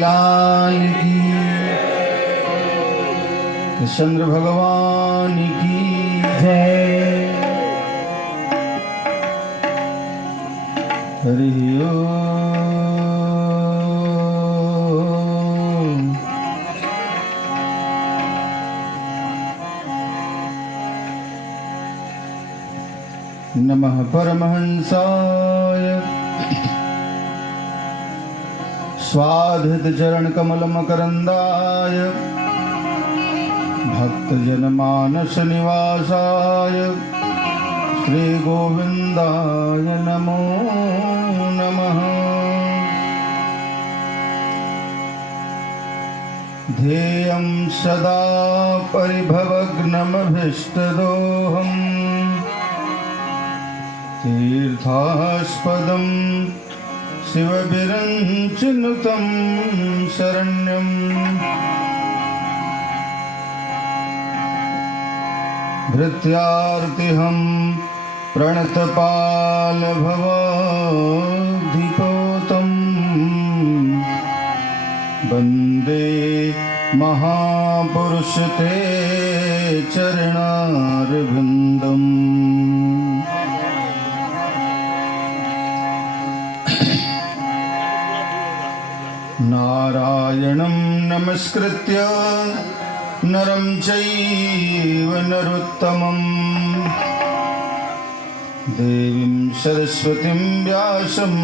लाल की, कृष्ण भगवान की जय। हरि ओम। नमः परमहंसाय स्वाधृत चरण कमल मकरंदाय भक्तजनमानस निवासाय श्री गोविंदाय नमो नमः। ध्येयं सदा परिभवग्नमभीष्टदोहम् तीर्थास्पदं शिवविरञ्चिनुतं शरण्यम्। भृत्यार्तिहं प्रणतपालभवाधिपोतं वन्दे महापुरुष ते चरणारविन्दम्। नारायणं नमस्कृत्य नरं चैव नरोत्तमं देवीं सरस्वतीं व्यासं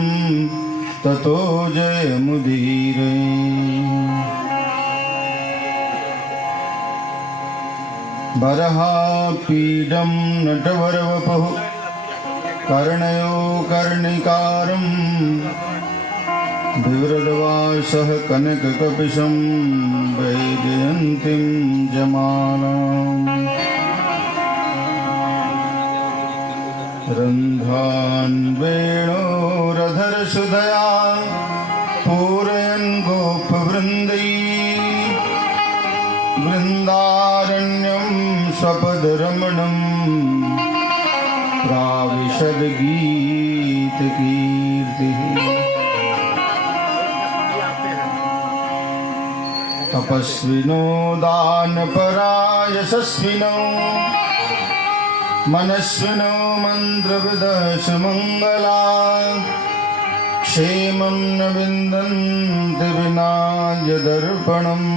ततो जयमुदीरये। वरहापीडं नटवरवपुः कर्णयो कर्णिकारं विवृतवासः कनककपिशं वैजयन्तीं जमानाम्। रन्ध्रान् वेणोरधरसुधया पूरयन् गोपवृन्दैः वृन्दारण्यं स्वपदरमणं प्राविशद्गीतकीर्तिः। तपस्विनो दानपरा यशस्विनो मनस्विनो मन्त्रविदः सुमङ्गला क्षेमं न विन्दन्ति विना यदर्पणम्।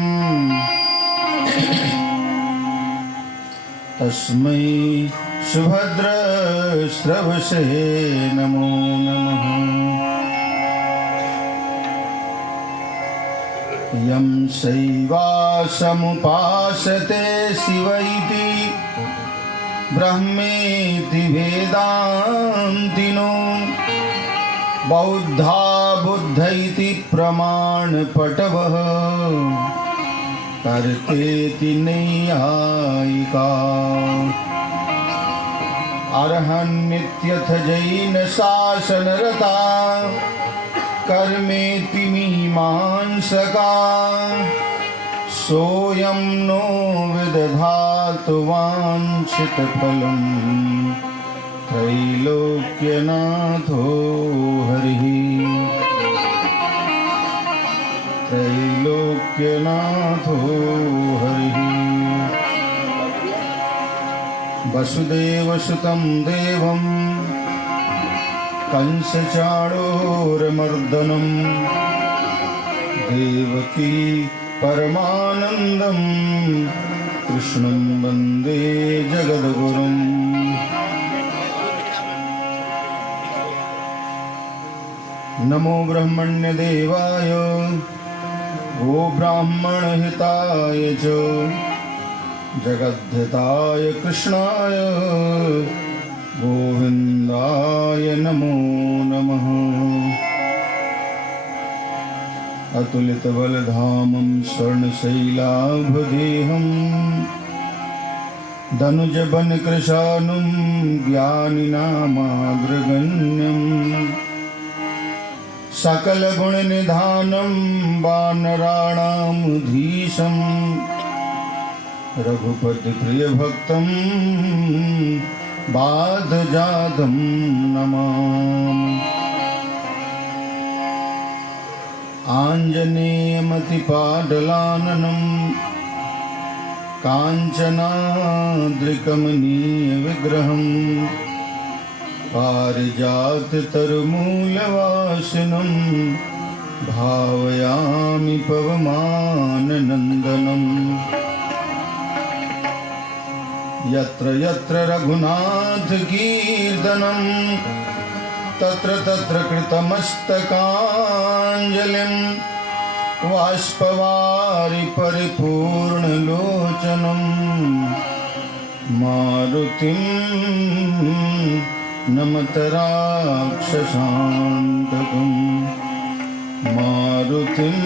तस्मै सुभद्रश्रवसे नमो नमः। यं शैवासमुपासते शिव इति ब्रह्मेति वेदान्तिनो बौद्धा बुद्ध इति प्रमाणपटवः कर्तेति नैयायिका। अर्हन्नित्यथ जैन शासनरता कर्मेति मीमांसका सोऽयं नो विदधातु वाञ्छितफलं त्रैलोक्यनाथो हरिः। त्रैलोक्यनाथो हरिः। वसुदेवसुतं देवं कंसचाणूरमर्दनं देवकी परमानन्दं कृष्णं वन्दे जगद्गुरुम्। नमो ब्रह्मण्यदेवाय गोब्राह्मणहिताय च जगद्धिताय कृष्णाय गोविन्दाय नमो नमः। अतुलितबलधामं स्वर्णशैलाभदेहं दनुजवनकृशानुं ज्ञानिनामाग्रगण्यं सकलगुणनिधानं वानराणामधीशं रघुपतिप्रियभक्तं बाधजातं नमामि। आञ्जनेयमतिपाटलाननं काञ्चनाद्रिकमनीयविग्रहं पारिजाततरुमूलवासिनं भावयामि पवमाननन्दनम्। यत्र यत्र रघुनाथकीर्तनं तत्र तत्र कृतमस्तकाञ्जलिं बाष्पवारि परिपूर्णलोचनं मारुतिं नमत राक्षसान्तकम्। मारुतिं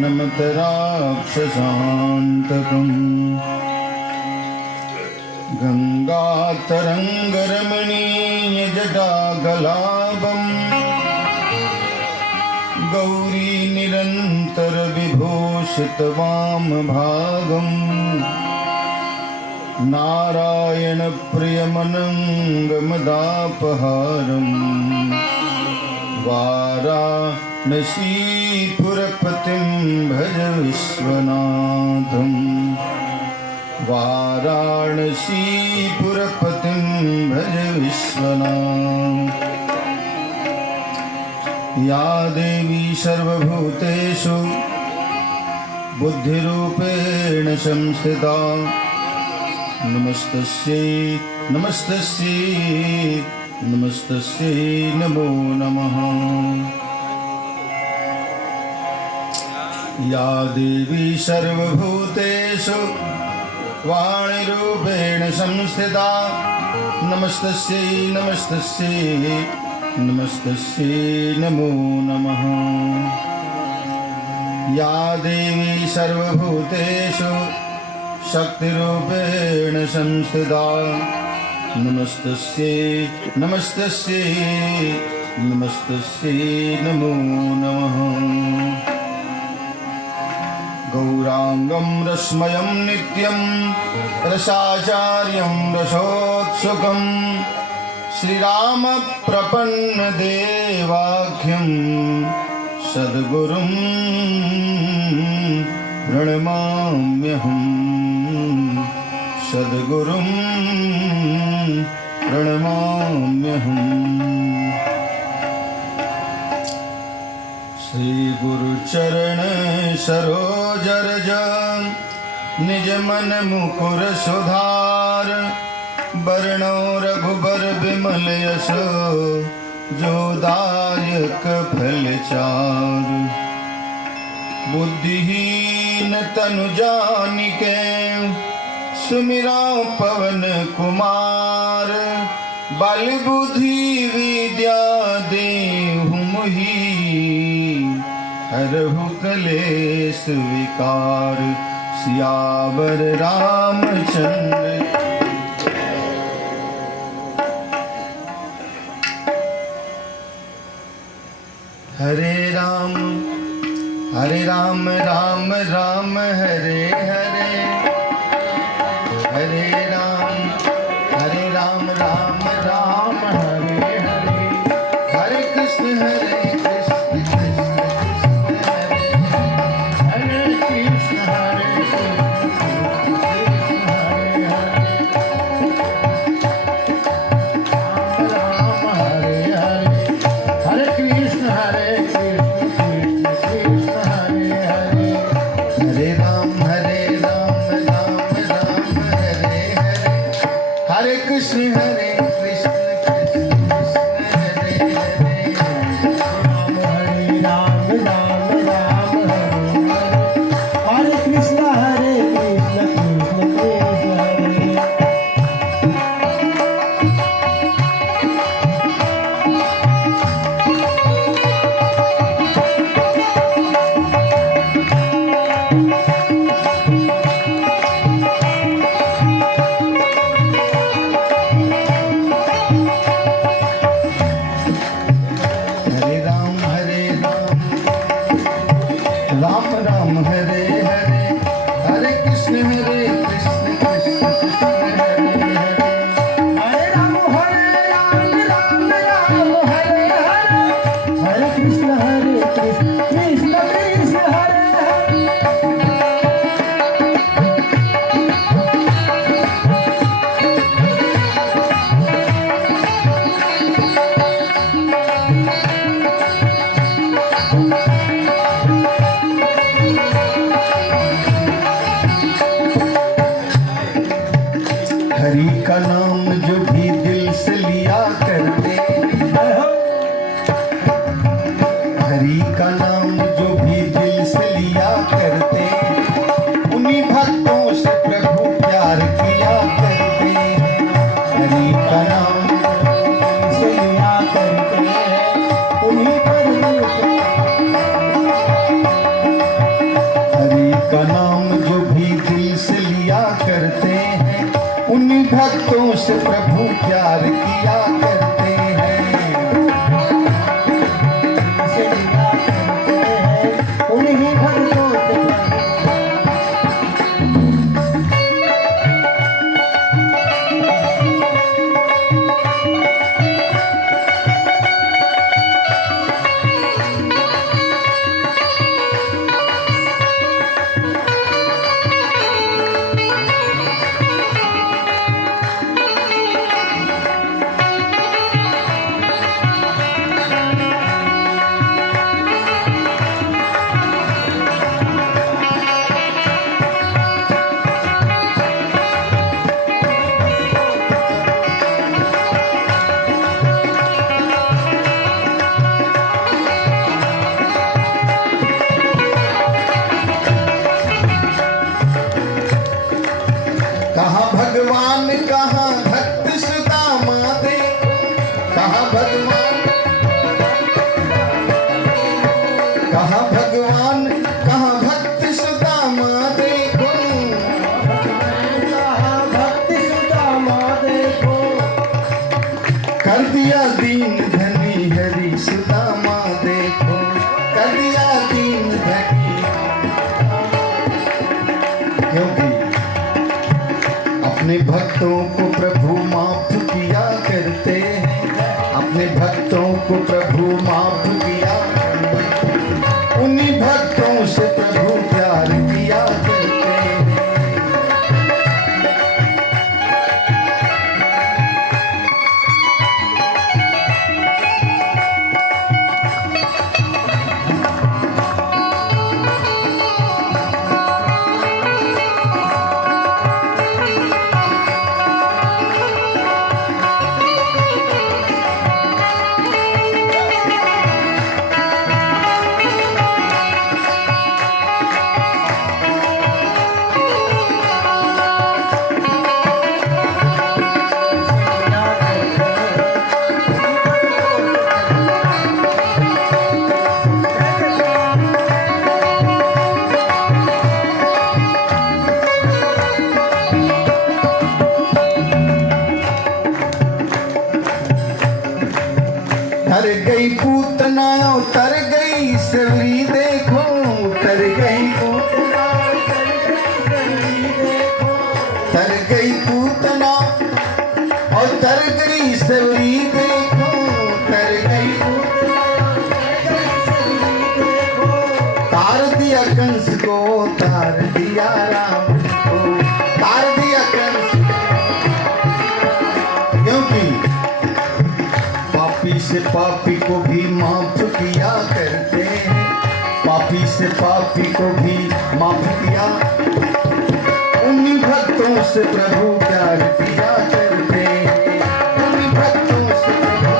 नमत राक्षसान्तकम्। गङ्गातरङ्गरमणीयजटाकलापम् गौरी निरन्तरविभूषितवामभागम् नारायणप्रियमनङ्गमदापहारम् वाराणसीपुरपतिं भज विश्वनाथम्। वाराणसीपुरपतिं भज विश्वनाथ। या देवी सर्वभूतेषु बुद्धिरूपेण संस्थिता नमस्तस्यै नमस्तस्यै नमस्तस्यै नमो नमः। या देवी सर्वभूतेषु वाणीरूपेण संस्थिता नमस्तस्यै नमस्तस्यै नमस्तस्यै नमो नमः। या देवी सर्वभूतेषु शक्तिरूपेण संस्थिता नमस्तस्यै नमस्तस्यै नमस्तस्यै नमो नमः। गौरांगं रश्मयं नित्यं रसाचार्यं रसोत्सुकं श्रीराम प्रपन्नदेवाख्यं सद्गुरुं प्रणमाम्यहम्। सद्गुरुं प्रणमाम्यहम्। श्री गुरुचरण सरोजरज निज मन मुकुर सुधार वर्णो रघुबर विमल यश जोदायक फलचार। बुद्धिहीन तनु जानिके सुमिरा पवन कुमार बल बुद्धि विद्या देहु मोहि हरहु कलेश विकार। सियावर रामचंद्र हरे राम राम राम हरे हरे हरे राम राम राम हरे हरे। हरे कृष्ण कृष्ण हरे कृष्ण हरे राम हरे हरे। हरे कृष्ण हरे कृष्ण कृष्ण हरे हरे। राम हरे राम राम राम हरे हरे। हरे कृष्ण कृष्ण कृष्ण हरे। कृष्ण भक्तों से प्रभु प्यार किया करते हैं, से लिया करते हैं, उन्हीं भक्तों से कहाँ भगवान कहाँ भक्त सुदामा दे, कहाँ भगवान कहाँ भगवान कहाँ भक्त सुदामा देखो, कहाँ भक्त सुदामा देखो, कर दिया दीन धनी हरि सुदामा देखो, कर दिया दीन धनी, क्योंकि अपने भक्तों को प्रभु माफ किया करते हैं, अपने भक्तों को प्रभु माफ किया, उन्हीं भक्तों से प्रभु प्यार किया करते हैं। तर गई पूतना उतर गई सवरी देखो, उतर गई पूतना, तर गई पूतना और तर गई सवरी देखो, तर गई पूतना, तार दिया कंस को, तार दिया राम को, तार दिया कंस, क्योंकि पापी से पापी को भी माफ किया करते हैं, पापी से पापी को भी माफ किया, उन्हीं भक्तों से प्रभु प्यार किया करते हैं, उन्हीं भक्तों से प्रभु।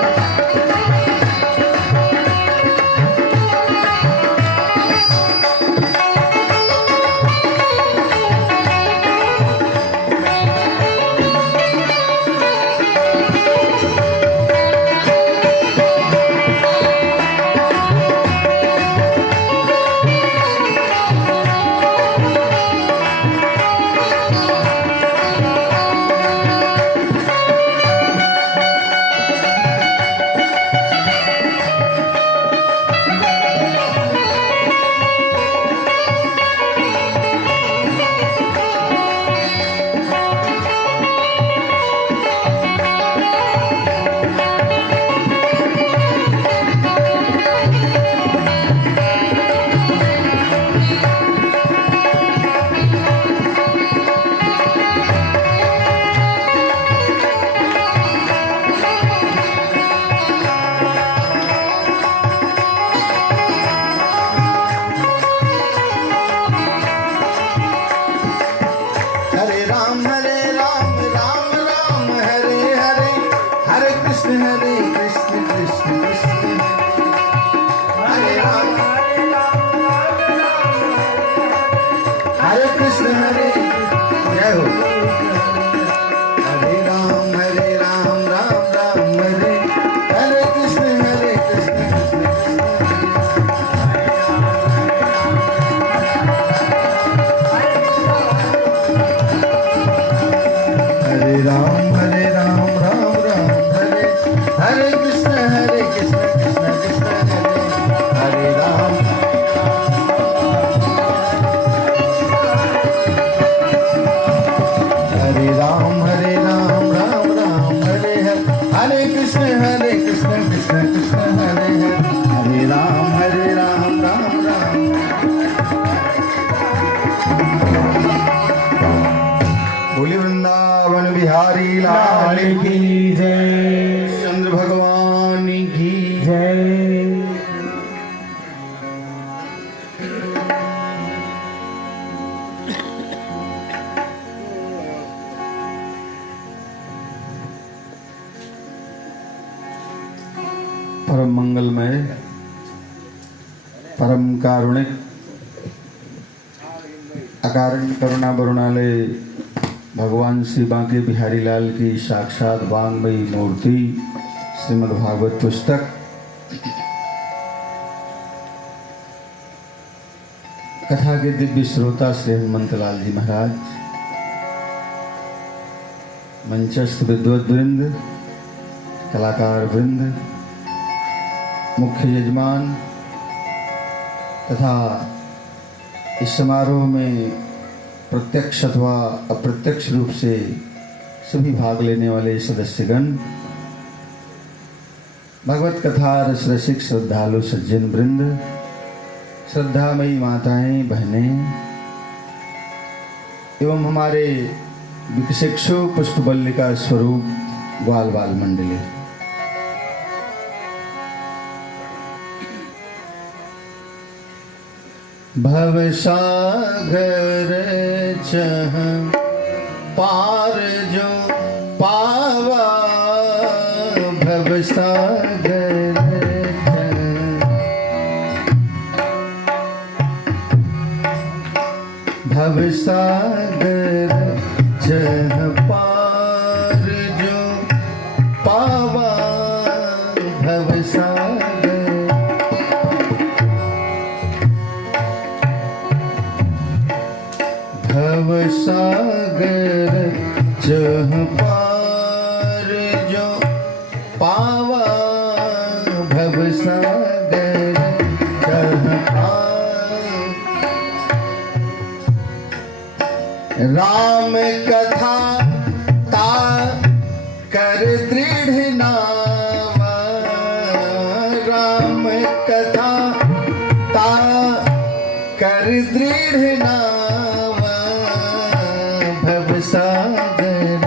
राम परम मंगलमय, परम कारुणिक, अकारण करुणा वरुणालय भगवान श्री बांके बिहारी लाल की साक्षात वांगमयी मूर्ति श्रीमद् भागवत पुस्तक कथा के दिव्य श्रोता श्री हनुमंत लाल जी महाराज, मंचस्थ विद्वत वृंद, कलाकार वृंद, मुख्य यजमान तथा इस समारोह में प्रत्यक्ष अथवा अप्रत्यक्ष रूप से सभी भाग लेने वाले सदस्यगण, भगवत कथा रस रसिक श्रद्धालु सज्जन वृंद, श्रद्धामयी माताएं बहनें एवं हमारे विकसिक्षु पुष्पबल्लिका स्वरूप ग्वाल बाल मंडली, भवसागर चह पार जो पावा, भवसागर भवसागर चह पार जो पावा, भवसागर भवसागर चह पार जो पावा, भवसागर चह पार। राम कथा ता कर दृढ़ नावा, राम कथा ता कर दृढ़ नावा, भवसागर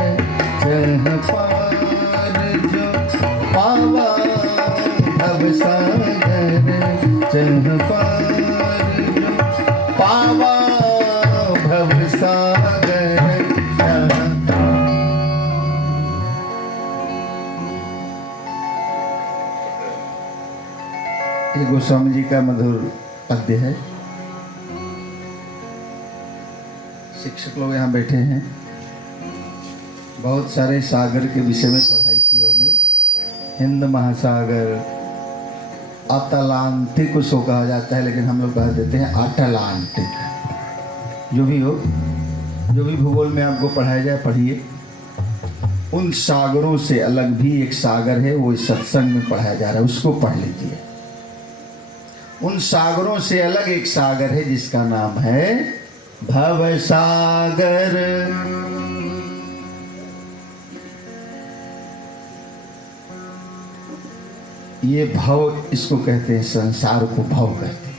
चह पार जो पावा, भवसागर चह पार जो पावा, भवसागर। ये गोस्वामी जी का मधुर पद्य है। शिक्षक लोग यहाँ बैठे हैं, बहुत सारे सागर के विषय में पढ़ाई किए होंगे। हिंद महासागर, अतलांटिक उसको कहा जाता है, लेकिन हम लोग कह देते हैं अटलांटिक। जो भी हो, जो भी भूगोल में आपको पढ़ाया जाए पढ़िए। उन सागरों से अलग भी एक सागर है, वो इस सत्संग में पढ़ाया जा रहा है, उसको पढ़ लीजिए। उन सागरों से अलग एक सागर है जिसका नाम है भवसागर। ये भव, इसको कहते हैं, संसार को भव कहते हैं।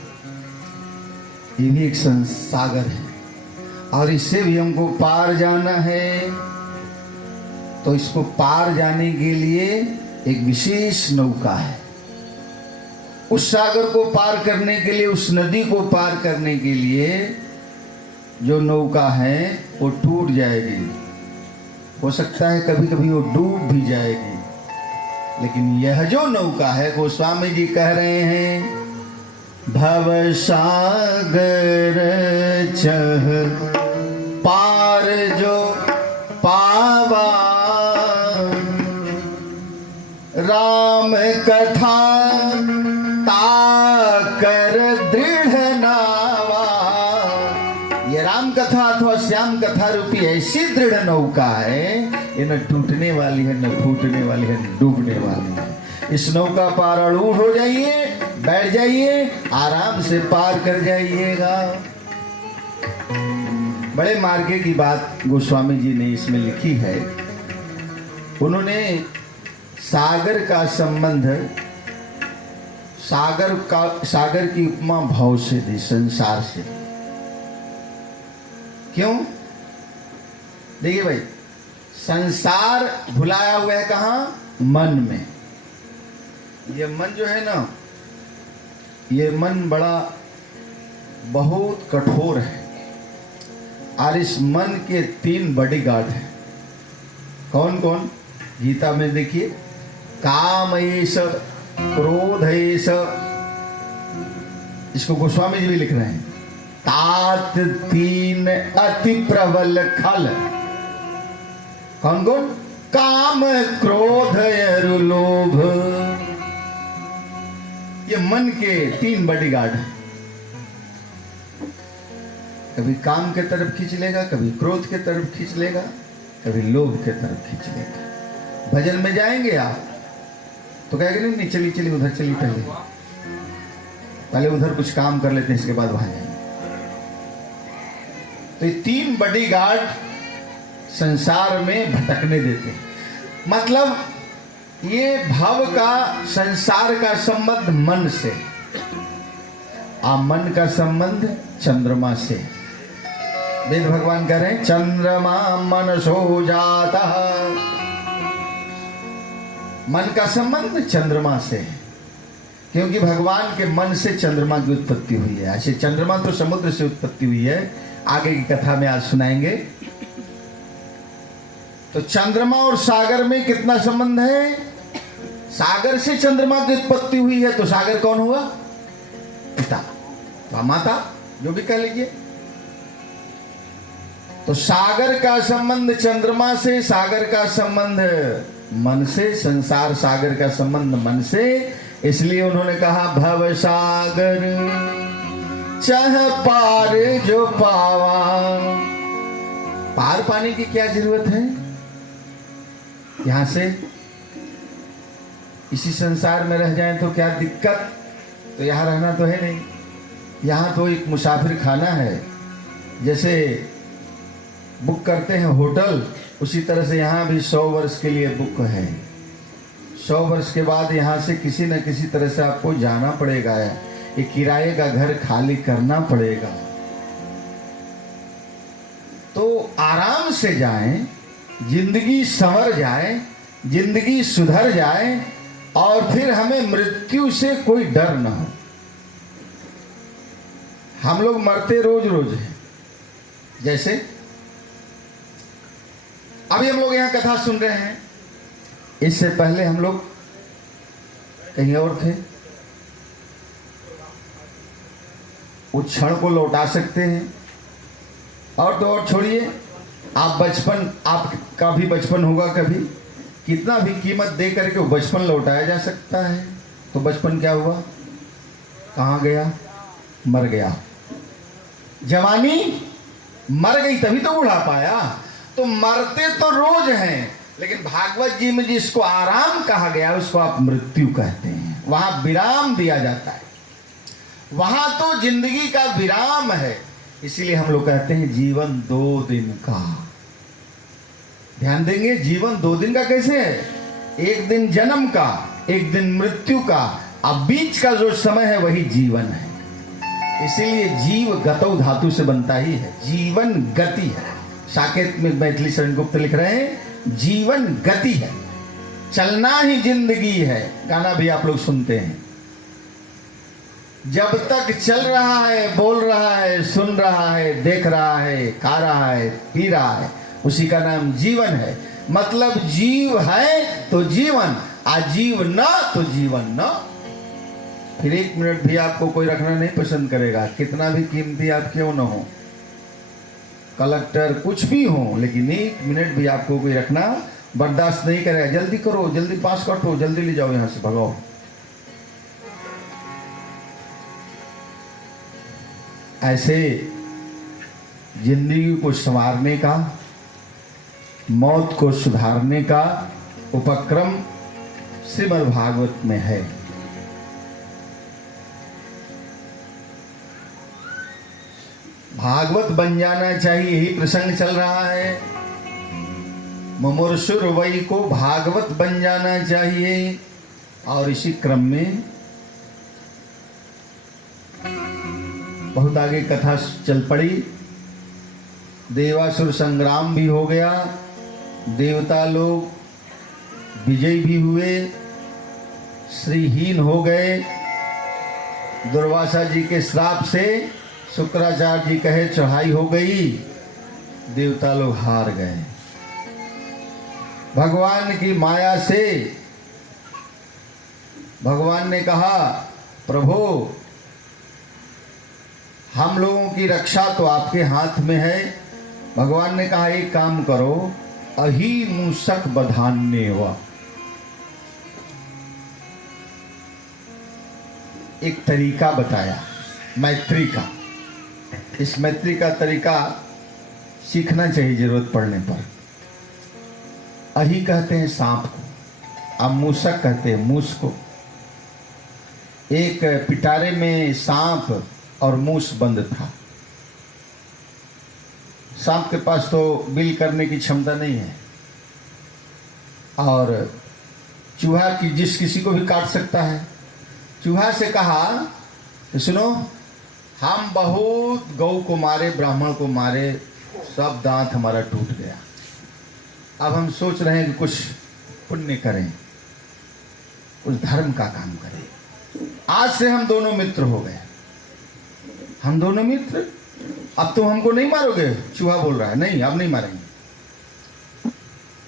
ये भी एक सागर है और इससे भी हमको पार जाना है। तो इसको पार जाने के लिए एक विशेष नौका है। उस सागर को पार करने के लिए, उस नदी को पार करने के लिए जो नौका है वो टूट जाएगी। हो सकता है कभी कभी वो डूब भी जाएगी, लेकिन यह जो नौका है, गोस्वामी जी कह रहे हैं, भवसागर चह पार जो पावा, राम कथा ताकर दृढ़ नावा। ये राम कथा अथवा श्याम कथा रूपी ऐसी दृढ़ नौका है, ये न टूटने वाली है, न फूटने वाली है, न डूबने वाली है। इस नौका पार अड़ूढ़ हो जाइए, बैठ जाइए, आराम से पार कर जाइएगा। बड़े मार्गे की बात गोस्वामी जी ने इसमें लिखी है। उन्होंने सागर का संबंध, सागर की उपमा भाव से दी, संसार से। क्यों? देखिए भाई, संसार भुलाया हुआ है कहाँ? मन में। ये मन जो है ना, ये मन बड़ा बहुत कठोर है और इस मन के 3 बॉडीगार्ड हैं। कौन कौन? गीता में देखिए, काम ऐस क्रोध ऐस, इसको गोस्वामी जी भी लिख रहे हैं, तात तीन अति प्रबल खल। कौन कौन? काम क्रोध और लोभ। ये मन के 3 बॉडीगार्ड हैं। कभी काम के तरफ खींच लेगा, कभी क्रोध के तरफ खींच लेगा, कभी लोभ के तरफ खींच लेगा। भजन में जाएंगे आप तो कहेंगे नहीं नहीं, चलिए चलिए उधर चलिए, पहले उधर कुछ काम कर लेते हैं, इसके बाद वहां जाएंगे। तो ये 3 बॉडीगार्ड संसार में भटकने देते हैं। मतलब ये भव का, संसार का संबंध मन से, मन का संबंध चंद्रमा से। वेद भगवान कह रहे हैं चंद्रमा मनसो जाता, मन का संबंध चंद्रमा से, क्योंकि भगवान के मन से चंद्रमा की उत्पत्ति हुई है। ऐसे चंद्रमा तो समुद्र से उत्पत्ति हुई है, आगे की कथा में आज सुनाएंगे। तो चंद्रमा और सागर में कितना संबंध है? सागर से चंद्रमा की उत्पत्ति हुई है, तो सागर कौन हुआ? पिता व माता, जो भी कह लीजिए। तो सागर का संबंध चंद्रमा से, सागर का संबंध मन से, संसार सागर का संबंध मन से। इसलिए उन्होंने कहा भव सागर चाह पार जो पावा। पार पाने की क्या जरूरत है? यहां से इसी संसार में रह जाएं तो क्या दिक्कत? तो यहां रहना तो है नहीं। यहां तो एक मुसाफिर खाना है, जैसे बुक करते हैं होटल, उसी तरह से यहां भी 100 वर्ष के लिए बुक है। 100 वर्ष के बाद यहां से किसी न किसी तरह से आपको जाना पड़ेगा, ये किराए का घर खाली करना पड़ेगा। तो आराम से जाएं, जिंदगी संवर जाए, जिंदगी सुधर जाए, और फिर हमें मृत्यु से कोई डर ना हो। हम लोग मरते रोज रोज हैं। जैसे अभी हम लोग यहां कथा सुन रहे हैं, इससे पहले हम लोग कहीं और थे। उस क्षण को लौटा सकते हैं। और तो और छोड़िए, आप बचपन, आपका भी बचपन होगा कभी, कितना भी कीमत दे करके वो बचपन लौटाया जा सकता है। तो बचपन क्या हुआ? कहाँ गया? मर गया। जवानी मर गई, तभी तो बुढ़ा पाया। तो मरते तो रोज हैं, लेकिन भागवत जी में जिसको आराम कहा गया उसको आप मृत्यु कहते हैं। वहां विराम दिया जाता है, वहां तो जिंदगी का विराम है। इसीलिए हम लोग कहते हैं जीवन 2 दिन का। ध्यान देंगे, जीवन 2 दिन का कैसे है? 1 दिन जन्म का, 1 दिन मृत्यु का, अब बीच का जो समय है वही जीवन है। इसीलिए जीव गतौ धातु से बनता ही है, जीवन गति है। साकेत में मैथिली शरण गुप्त लिख रहे हैं जीवन गति है, चलना ही जिंदगी है। गाना भी आप लोग सुनते हैं, जब तक चल रहा है, बोल रहा है, सुन रहा है, देख रहा है, खा रहा है, पी रहा है, उसी का नाम जीवन है। मतलब जीव है तो जीवन, आजीव न तो जीवन न। फिर 1 मिनट भी आपको कोई रखना नहीं पसंद करेगा, कितना भी कीमती आप क्यों न हो, कलेक्टर कुछ भी हो, लेकिन 1 मिनट भी आपको कोई रखना बर्दाश्त नहीं करेगा। जल्दी करो, जल्दी पास करो, जल्दी ले जाओ, यहां से भगाओ। ऐसे जिंदगी को संवारने का, मौत को सुधारने का उपक्रम श्रीमद् भागवत में है। भागवत बन जाना चाहिए, यही प्रसंग चल रहा है। मुमुर्षुर वै को भागवत बन जाना चाहिए। और इसी क्रम में बहुत आगे कथा चल पड़ी। देवासुर संग्राम भी हो गया, देवता लोग विजयी भी हुए, श्रीहीन हो गए। दुर्वासा जी के श्राप से शुक्राचार्य जी कहे चढ़ाई हो गई, देवता लोग हार गए। भगवान की माया से भगवान ने कहा प्रभु हम लोगों की रक्षा तो आपके हाथ में है। भगवान ने कहा एक काम करो, अहि मूसक बधान्येव, एक तरीका बताया मैत्री का। इस मैत्री का तरीका सीखना चाहिए जरूरत पड़ने पर। अहि कहते हैं सांप को, अब मूसक कहते हैं मूस को। एक पिटारे में सांप और मूस बंद था। सांप के पास तो बिल करने की क्षमता नहीं है और चूहा की जिस किसी को भी काट सकता है। चूहा से कहा कि सुनो, हम बहुत गौ को मारे, ब्राह्मण को मारे, सब दांत हमारा टूट गया। अब हम सोच रहे हैं कि कुछ पुण्य करें, कुछ धर्म का काम करें। आज से हम दोनों मित्र हो गए। हम दोनों मित्र, अब तुम हमको नहीं मारोगे? चूहा बोल रहा है नहीं, अब नहीं मारेंगे।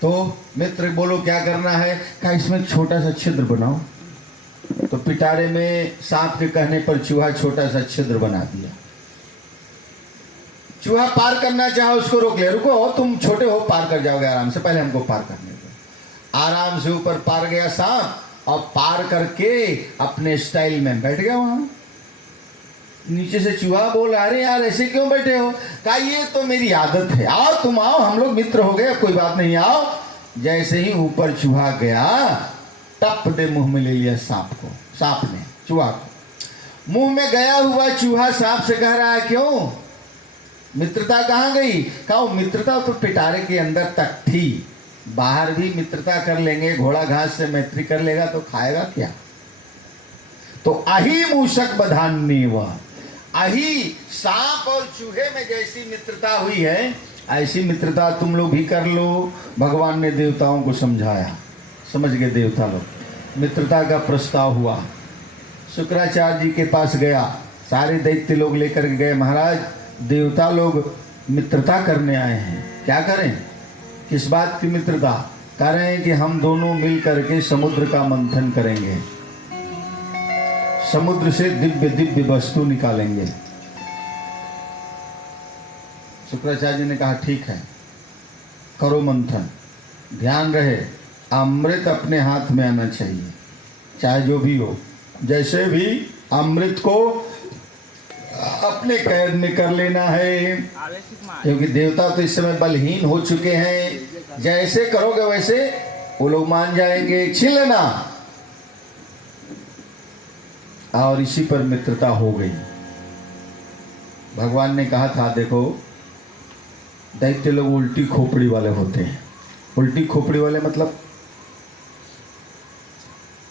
तो मित्र बोलो क्या करना है? कहा इसमें छोटा सा छिद्र बनाओ। तो पिटारे में सांप के कहने पर चूहा छोटा सा छिद्र बना दिया। चूहा पार करना चाहा, उसको रोक लिया, रुको तुम छोटे हो, पार कर जाओगे आराम से, पहले हमको पार करने दो। आराम से ऊपर पार गया सांप और पार करके अपने स्टाइल में बैठ गया वहां। नीचे से चूहा बोल, अरे यार ऐसे क्यों बैठे हो? कहा ये तो मेरी आदत है, आओ तुम आओ, हम लोग मित्र हो गए, कोई बात नहीं, आओ। जैसे ही ऊपर चूहा गया, टप दे मुंह में ले लिया सांप को। सांप ने चूहा को मुंह में गया हुआ चूहा सांप से कह रहा है क्यों मित्रता कहाँ गई? कहा मित्रता तो पिटारे के अंदर तक थी, बाहर भी मित्रता कर लेंगे, घोड़ा घास से मैत्री कर लेगा तो खाएगा क्या? तो अहि मूषक बधान्येव, अहि सांप और चूहे में जैसी मित्रता हुई है ऐसी मित्रता तुम लोग भी कर लो। भगवान ने देवताओं को समझाया, समझ गए देवता लोग। मित्रता का प्रस्ताव हुआ, शुक्राचार्य जी के पास गया, सारे दैत्य लोग लेकर गए, महाराज देवता लोग मित्रता करने आए हैं, क्या करें? किस बात की मित्रता? कह रहे हैं कि हम दोनों मिल करके समुद्र का मंथन करेंगे, समुद्र से दिव्य दिव्य वस्तु निकालेंगे। शुक्राचार्य जी ने कहा ठीक है, करो मंथन, ध्यान रहे अमृत अपने हाथ में आना चाहिए, चाहे जो भी हो। जैसे भी अमृत को अपने कैद में कर लेना है, क्योंकि देवता तो इस समय बलहीन हो चुके हैं। जैसे करोगे वैसे वो लोग मान जाएंगे, छीन लेना। और इसी पर मित्रता हो गई। भगवान ने कहा था देखो दैत्य लोग उल्टी खोपड़ी वाले होते हैं। उल्टी खोपड़ी वाले मतलब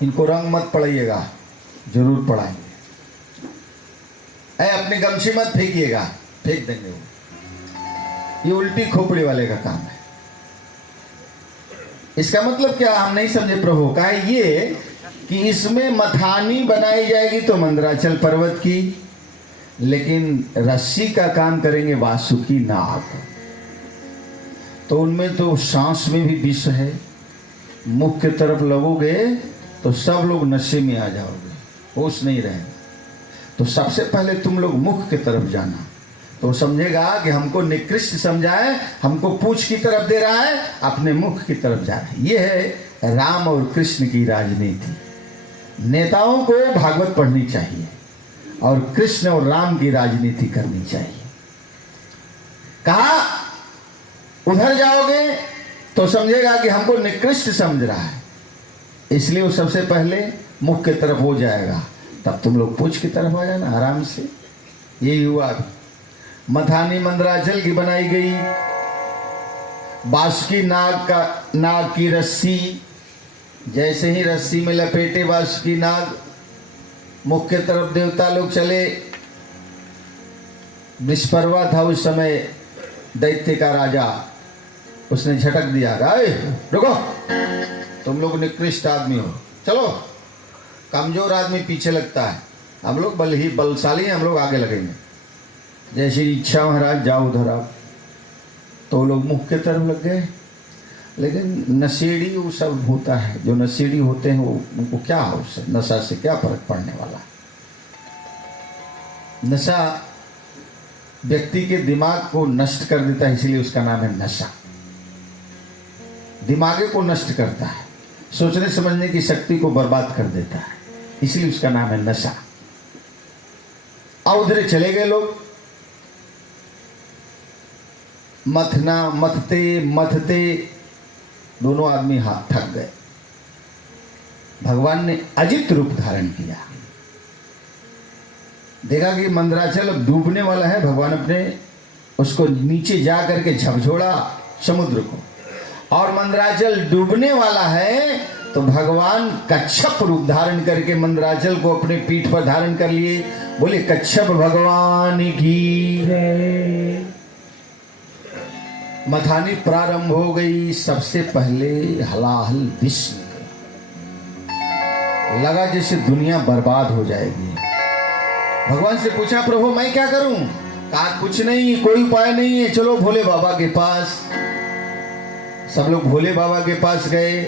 इनको रंग मत पढ़ाइएगा, जरूर पढ़ाएंगे। अपनी गमछी मत फेंकिएगा, फेंक देंगे वो। ये उल्टी खोपड़ी वाले का काम है। इसका मतलब क्या हम नहीं समझे प्रभु? कहा ये कि इसमें मथानी बनाई जाएगी तो मंदराचल पर्वत की, लेकिन रस्सी का काम करेंगे वासुकी नाग। तो उनमें तो सांस में भी विष है, मुख की तरफ लगोगे तो सब लोग नशे में आ जाओगे, होश नहीं रहेगा। तो सबसे पहले तुम लोग मुख की तरफ जाना, तो समझेगा कि हमको निकृष्ट समझाए, हमको पूंछ की तरफ दे रहा है, अपने मुख की तरफ जा रहा है। ये है राम और कृष्ण की राजनीति। नेताओं को भागवत पढ़नी चाहिए और कृष्ण और राम की राजनीति करनी चाहिए। कहा उधर जाओगे तो समझेगा कि हमको निकृष्ट समझ रहा है, इसलिए वो सबसे पहले मुख की तरफ हो जाएगा, तब तुम लोग पूंछ की तरफ आ जाना आराम से। यही हुआ। मथानी मंदराचल की बनाई गई, बासुकी नाग की रस्सी, जैसे ही रस्सी में लपेटे बासुकी नाग, मुख की तरफ देवता लोग चले। विस्पर्वा था उस समय दैत्य का राजा, उसने झटक दिया, रुको तुम लोग निकृष्ट आदमी हो, चलो। कमजोर आदमी पीछे लगता है, हम लोग बलशाली हैं, हम लोग आगे लगेंगे। जैसी इच्छा महाराज जाओ उधर आप। तो लोग मुख के तरफ लग गए। लेकिन नशेड़ी वो सब होता है, जो नशेड़ी होते हैं वो उनको क्या, उससे नशा से क्या फर्क पड़ने वाला है। नशा व्यक्ति के दिमाग को नष्ट कर देता है, इसलिए उसका नाम है नशा। दिमागे को नष्ट करता है, सोचने समझने की शक्ति को बर्बाद कर देता है, इसलिए उसका नाम है नशा। और उधर चले गए लोग, मथना मथते मथते दोनों आदमी हाथ थक गए। भगवान ने अजित रूप धारण किया, देखा कि मंदराचल अब डूबने वाला है। भगवान अपने उसको नीचे जा करके झकझोड़ा समुद्र को, और मंदराचल डूबने वाला है तो भगवान कच्छप रूप धारण करके मंदराचल को अपने पीठ पर धारण कर लिए। बोले कच्छप भगवान की जय। मथानी प्रारंभ हो गई। सबसे पहले हलाहल विष निकला, लगा जैसे दुनिया बर्बाद हो जाएगी। भगवान से पूछा प्रभु मैं क्या करूं? कहा कुछ नहीं, कोई उपाय नहीं है, चलो भोले बाबा के पास। सब लोग भोले बाबा के पास गए,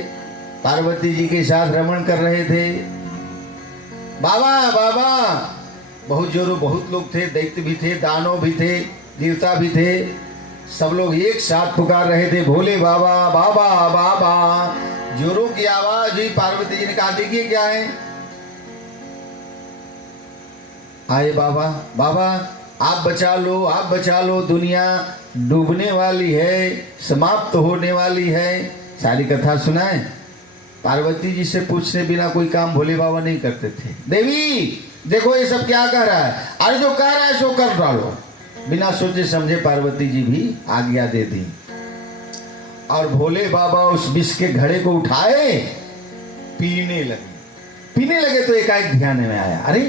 पार्वती जी के साथ रमण कर रहे थे। बाबा बाबा बहुत जोरों, बहुत लोग थे, दैत्य भी थे, दानव भी थे, देवता भी थे, सब लोग एक साथ पुकार रहे थे भोले बाबा बाबा बाबा। जोरों की आवाज हुई। पार्वती जी ने कहा देखिए क्या है। आए बाबा, बाबा आप बचा लो, आप बचा लो, दुनिया डूबने वाली है, समाप्त होने वाली है। सारी कथा सुनाए। पार्वती जी से पूछने बिना कोई काम भोले बाबा नहीं करते थे। देवी देखो ये सब क्या कह रहा है, अरे जो कह रहा है सो कर डालो। बिना सोचे समझे पार्वती जी भी आज्ञा दे दी, और भोले बाबा उस विष के घड़े को उठाए, पीने लगे। पीने लगे तो एकाएक ध्यान में आया, अरे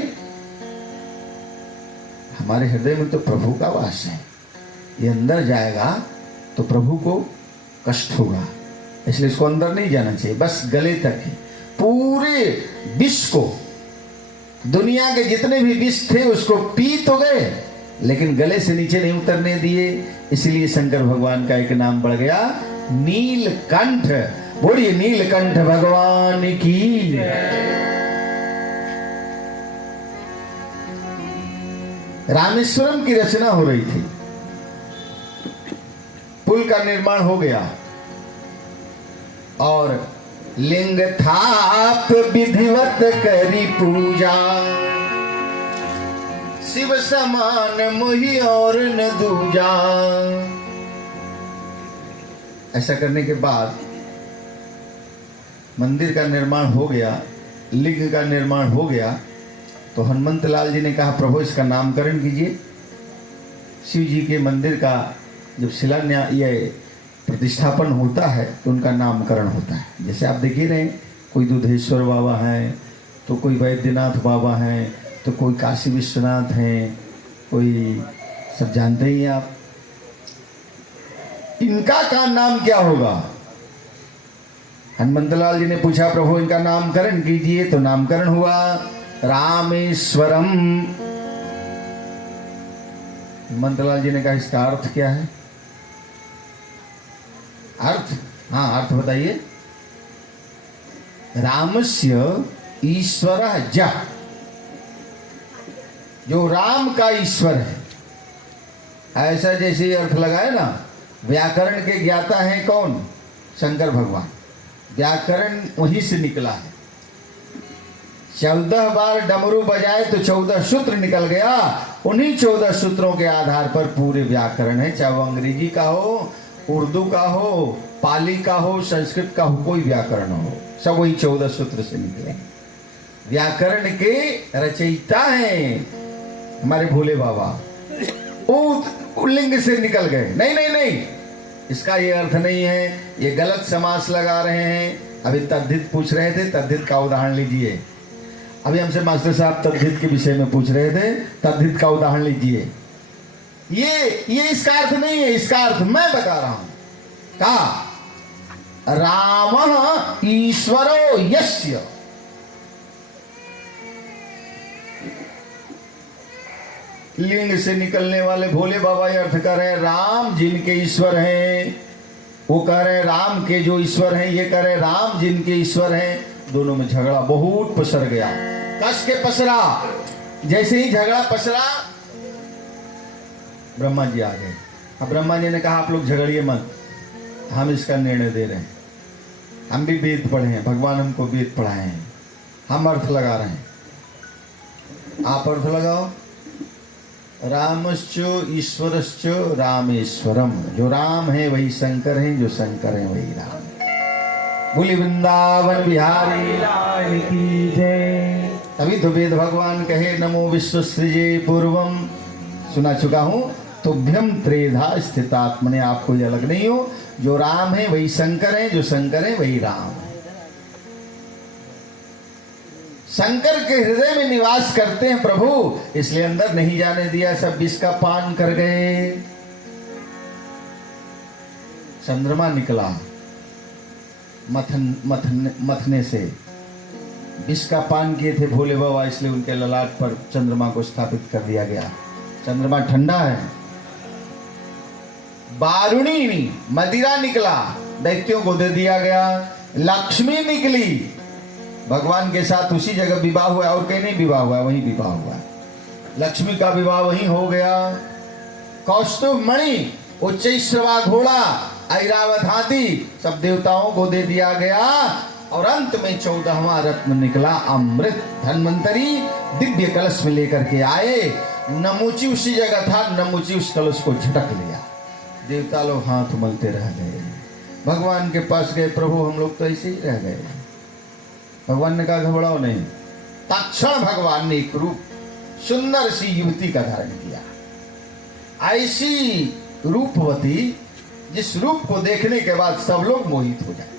हमारे हृदय में तो प्रभु का वास है, ये अंदर जाएगा तो प्रभु को कष्ट होगा, इसलिए इसको अंदर नहीं जाना चाहिए, बस गले तक ही। पूरे विष को, दुनिया के जितने भी विष थे उसको पी तो गए, लेकिन गले से नीचे नहीं उतरने दिए। इसलिए शंकर भगवान का एक नाम बढ़ गया नीलकंठ। बोलिए नीलकंठ भगवान की। रामेश्वरम की रचना हो रही थी, पुल का निर्माण हो गया, और लिंग थाप विधिवत करी पूजा, शिव समान मुहि और न दूजा। ऐसा करने के बाद मंदिर का निर्माण हो गया, लिंग का निर्माण हो गया, तो हनुमंत लाल जी ने कहा प्रभु इसका नामकरण कीजिए। शिव जी के मंदिर का जब शिलान्यास ये प्रतिष्ठापन होता है तो उनका नामकरण होता है। जैसे आप देख ही रहे हैं, कोई दुधेश्वर बाबा हैं, तो कोई वैद्यनाथ बाबा हैं, तो कोई काशी विश्वनाथ हैं, कोई सब जानते ही आप। इनका का नाम क्या होगा? हनुमंतलाल जी ने पूछा प्रभु इनका नामकरण कीजिए, तो नामकरण हुआ रामेश्वरम। हनुमंतलाल जी ने कहा इसका अर्थ क्या है? अर्थ, हाँ अर्थ बताइए। रामस्य ईश्वर जा, जो राम का ईश्वर है, ऐसा जैसे अर्थ लगाए ना। व्याकरण के ज्ञाता हैं कौन? शंकर भगवान। व्याकरण वहीं से निकला है। 14 बार डमरू बजाए तो 14 सूत्र निकल गया। उन्हीं 14 सूत्रों के आधार पर पूरे व्याकरण है, चाहे वो अंग्रेजी का हो, उर्दू का हो, पाली का हो, संस्कृत का हो, कोई व्याकरण हो, सब वही 14 सूत्र से निकले। व्याकरण के रचयिता हैं हमारे भोले बाबा। लिंग से निकल गए। नहीं नहीं नहीं, इसका ये अर्थ नहीं है, ये गलत समास लगा रहे हैं। अभी तद्धित पूछ रहे थे, तद्धित का उदाहरण लीजिए। अभी हमसे मास्टर साहब तद्धित के विषय में पूछ रहे थे, तद्धित का उदाहरण लीजिए। ये इसका अर्थ नहीं है, इसका अर्थ मैं बता रहा हूं। कहा राम ईश्वरो यस्य, लिंग से निकलने वाले भोले बाबा ये अर्थ कर रहे हैं राम जिनके ईश्वर हैं, वो कह रहे राम के जो ईश्वर हैं, ये कह रहे राम जिनके ईश्वर हैं। दोनों में झगड़ा बहुत पसर गया, कस के पसरा। जैसे ही झगड़ा पसरा, ब्रह्मा जी आ गए। अब ब्रह्मा जी ने कहा आप लोग झगड़िए मत, हम इसका निर्णय दे रहे हैं। हम भी वेद पढ़े हैं, भगवान हमको वेद पढ़ाए हैं, हम अर्थ लगा रहे हैं। आप अर्थ लगाओ। रामश्चो ईश्वरश्चो रामेश्वरम। जो राम है वही शंकर है, जो शंकर है वही राम है। बोली वृंदावन बिहारी लाल की जय। तभी तो वेद भगवान कहे नमो विश्व सृजे पूर्वम। सुना चुका हूं। तुभ्यम त्रेधा स्थितात्मने। आपको ये अलग नहीं हो, जो राम है वही शंकर है, जो शंकर है वही राम है। शंकर के हृदय में निवास करते हैं प्रभु, इसलिए अंदर नहीं जाने दिया। सब विष का पान कर गए। चंद्रमा निकला मथने से। विष का पान किए थे भोले बाबा, इसलिए उनके ललाट पर चंद्रमा को स्थापित कर दिया गया। चंद्रमा ठंडा है। बारुणी मदिरा निकला, दैत्यों को दे दिया गया। लक्ष्मी निकली, भगवान के साथ उसी जगह विवाह हुआ, और कहीं नहीं विवाह हुआ, वहीं विवाह हुआ। लक्ष्मी का विवाह वहीं हो गया। कौस्तुभ मणि, उच्चैश्रवा घोड़ा, ऐरावत हाथी, सब देवताओं को दे दिया गया। और अंत में 14वां रत्न निकला, अमृत। धन्वंतरी दिव्य कलश में लेकर के आए। नमुची उसी जगह था, नमुची उस कलश को झटक लिया। देवता लोग हाथ मलते रह गए। भगवान के पास गए, प्रभु हम लोग तो ऐसे ही रह गए। भगवान ने कहा घबराओ नहीं। तत्क्षण भगवान ने एक रूप, सुंदर सी युवती का धारण किया। ऐसी रूपवती जिस रूप को देखने के बाद सब लोग मोहित हो जाए।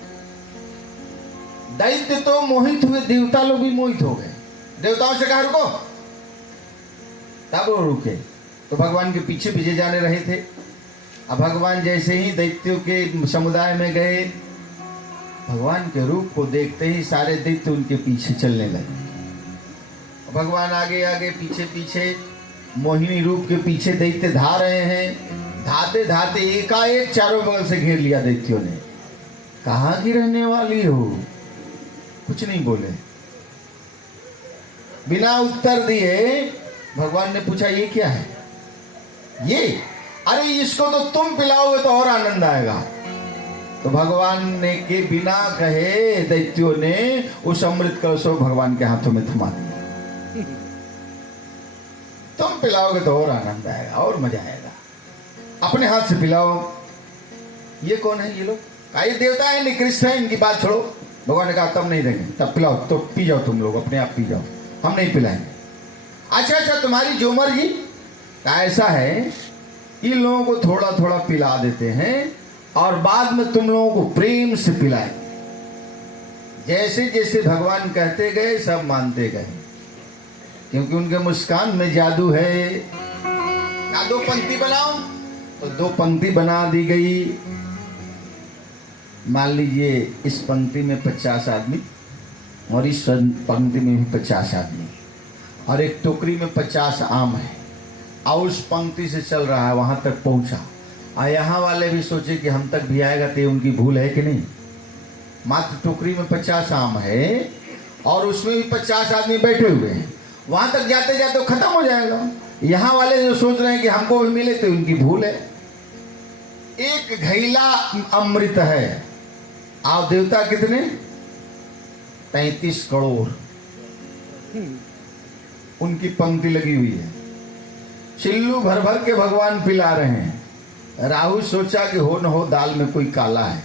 दैत्य तो मोहित हुए, देवता लोग भी मोहित हो गए। देवताओं से कहा रुको, तब वो रुके। तो भगवान के पीछे पीछे जाने रहे थे। अब भगवान जैसे ही दैत्यों के समुदाय में गए, भगवान के रूप को देखते ही सारे दैत्य उनके पीछे चलने लगे। भगवान आगे आगे पीछे पीछे, मोहिनी रूप के पीछे दैत्य धा रहे हैं। धाते धाते एकाएक चारों बगल से घेर लिया दैत्यों ने। कहाँ की रहने वाली हो? कुछ नहीं बोले। बिना उत्तर दिए भगवान ने पूछा ये क्या है? ये, अरे इसको तो तुम पिलाओगे तो और आनंद आएगा। तो भगवान ने के बिना कहे दैत्यों ने उस अमृत कलश को भगवान के हाथों में थमा दिया। तुम पिलाओगे तो और आनंद आएगा और मजा आएगा, अपने हाथ से पिलाओ। ये कौन है ये लोग? ये देवता है, निकृष्ट है, इनकी बात छोड़ो। भगवान ने कहा तब नहीं देंगे, तब पिलाओ, तो पी जाओ तुम लोग, अपने आप पी जाओ, हम नहीं पिलाएंगे। अच्छा तुम्हारी जो मर्जी। ऐसा है, इन लोगों को थोड़ा थोड़ा पिला देते हैं और बाद में तुम लोगों को प्रेम से पिलाएंगे। जैसे जैसे भगवान कहते गए सब मानते गए, क्योंकि उनके मुस्कान में जादू है। ना 2 पंक्ति बनाओ, तो 2 पंक्ति बना दी गई। मान लीजिए इस पंक्ति में 50 आदमी और इस पंक्ति में भी 50 आदमी, और एक टोकरी में 50 आम है, और उस पंक्ति से चल रहा है, वहां तक पहुंचा। यहाँ वाले भी सोचे कि हम तक भी आएगा, तो उनकी भूल है कि नहीं? मात्र टोकरी में 50 आम है और उसमें भी 50 आदमी बैठे हुए हैं। वहां तक जाते जाते खत्म हो जाएगा। यहाँ वाले जो सोच रहे हैं कि हमको भी मिले, तो उनकी भूल है। एक घैला अमृत है। आप देवता कितने? 33 करोड़ उनकी पंक्ति लगी हुई है। चिल्लू भर भर के भगवान पिला रहे हैं। राहु सोचा कि हो न हो दाल में कोई काला है,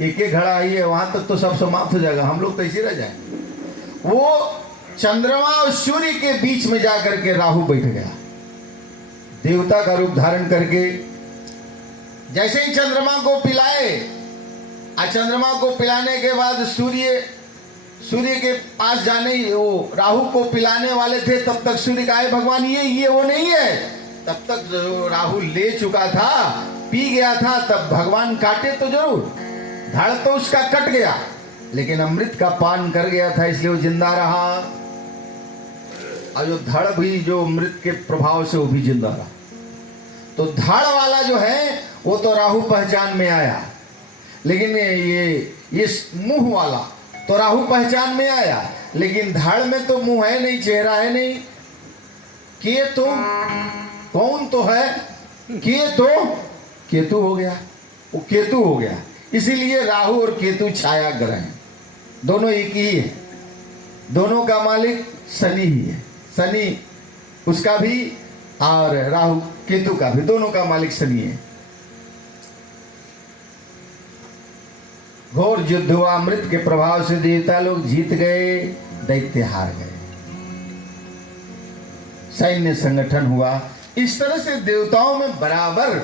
एक घड़ा आई है, वहां तक तो सब समाप्त हो जाएगा, हम लोग तो ऐसे रह जाएंगे। वो चंद्रमा और सूर्य के बीच में जाकर के राहु बैठ गया, देवता का रूप धारण करके। जैसे ही चंद्रमा को पिलाए, चंद्रमा को पिलाने के बाद सूर्य के पास जाने, वो राहु को पिलाने वाले थे, तब तक सूर्य का है भगवान ये वो नहीं है। तब तक जो राहु ले चुका था, पी गया था, तब भगवान काटे तो जरूर, धड़ तो उसका कट गया, लेकिन अमृत का पान कर गया था, इसलिए वो जिंदा रहा। और जो धड़ भी जो अमृत के प्रभाव से वो भी जिंदा रहा। तो धड़ वाला जो है वो तो राहु पहचान में आया, लेकिन ये मुंह वाला तो राहु पहचान में आया, लेकिन धड़ में तो मुंह है नहीं, चेहरा है नहीं। केतु कौन तो है? केतु हो गया, वो केतु हो गया। इसीलिए राहु और केतु छाया ग्रह हैं, दोनों एक ही है, दोनों का मालिक शनि ही है। शनि उसका भी और राहु केतु का भी, दोनों का मालिक शनि है। घोर युद्ध हुआ, अमृत के प्रभाव से देवता लोग जीत गए, दैत्य हार गए, सैन्य संगठन हुआ। इस तरह से देवताओं में बराबर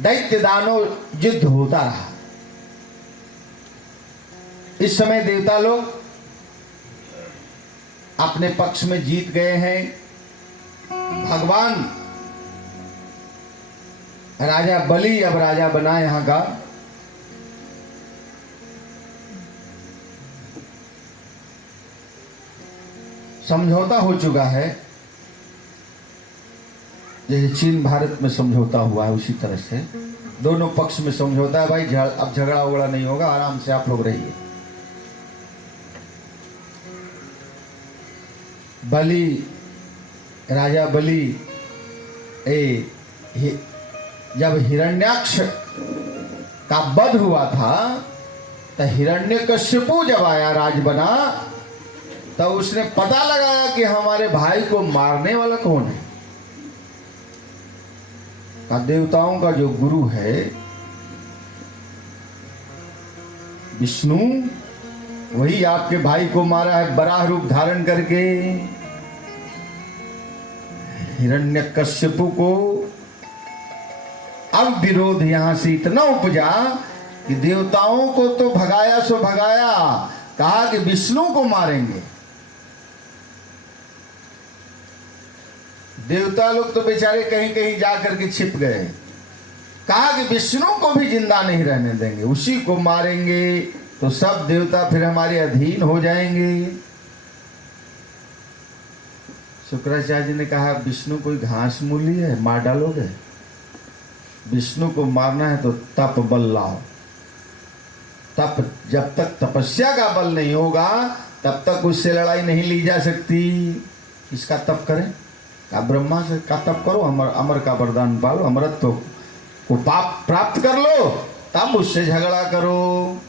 दैत्य दानव युद्ध होता रहा। इस समय देवता लोग अपने पक्ष में जीत गए हैं। भगवान राजा बलि अब राजा बना यहां का। समझौता हो चुका है, जैसे चीन भारत में समझौता हुआ है उसी तरह से दोनों पक्ष में समझौता है। भाई अब झगड़ा उगड़ा नहीं होगा, आराम से आप लोग रहिए। बलि राजा बलि जब हिरण्याक्ष का वध हुआ था तो हिरण्यकश्यपु जब आया राज बना, तब उसने पता लगाया कि हमारे भाई को मारने वाला कौन है। का देवताओं का जो गुरु है विष्णु, वही आपके भाई को मारा है बराह रूप धारण करके। हिरण्यकश्यपु को अब विरोध यहां से इतना उपजा कि देवताओं को तो भगाया सो भगाया, कहा कि विष्णु को मारेंगे। देवता लोग तो बेचारे कहीं कहीं जाकर के छिप गए, कहा कि विष्णु को भी जिंदा नहीं रहने देंगे, उसी को मारेंगे तो सब देवता फिर हमारे अधीन हो जाएंगे। शुक्राचार्य जी ने कहा विष्णु कोई घास मूली है, मार डालोगे? विष्णु को मारना है तो तप बल लाओ। तप, जब तक तपस्या का बल नहीं होगा तब तक उससे लड़ाई नहीं ली जा सकती। इसका तप करें, का ब्रह्मा से का तप करो, अमर का वरदान पालो, अमरत्व को पाप प्राप्त कर लो, तब उससे झगड़ा करो।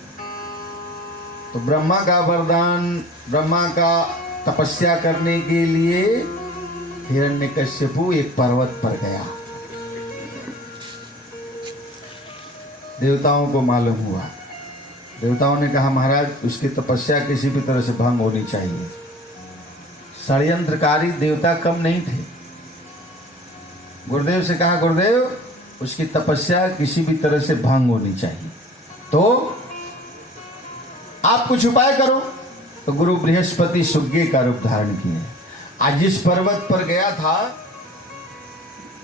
तो ब्रह्मा का वरदान, ब्रह्मा का तपस्या करने के लिए हिरण्यकश्यपु एक पर्वत पर गया। देवताओं को मालूम हुआ, देवताओं ने कहा महाराज उसकी तपस्या किसी भी तरह से भंग होनी चाहिए। षड्यंत्रकारी देवता कम नहीं थे। गुरुदेव से कहा गुरुदेव उसकी तपस्या किसी भी तरह से भंग होनी चाहिए, तो आप कुछ उपाय करो। तो गुरु बृहस्पति सुग्गे का रूप धारण किए। आज जिस पर्वत पर गया था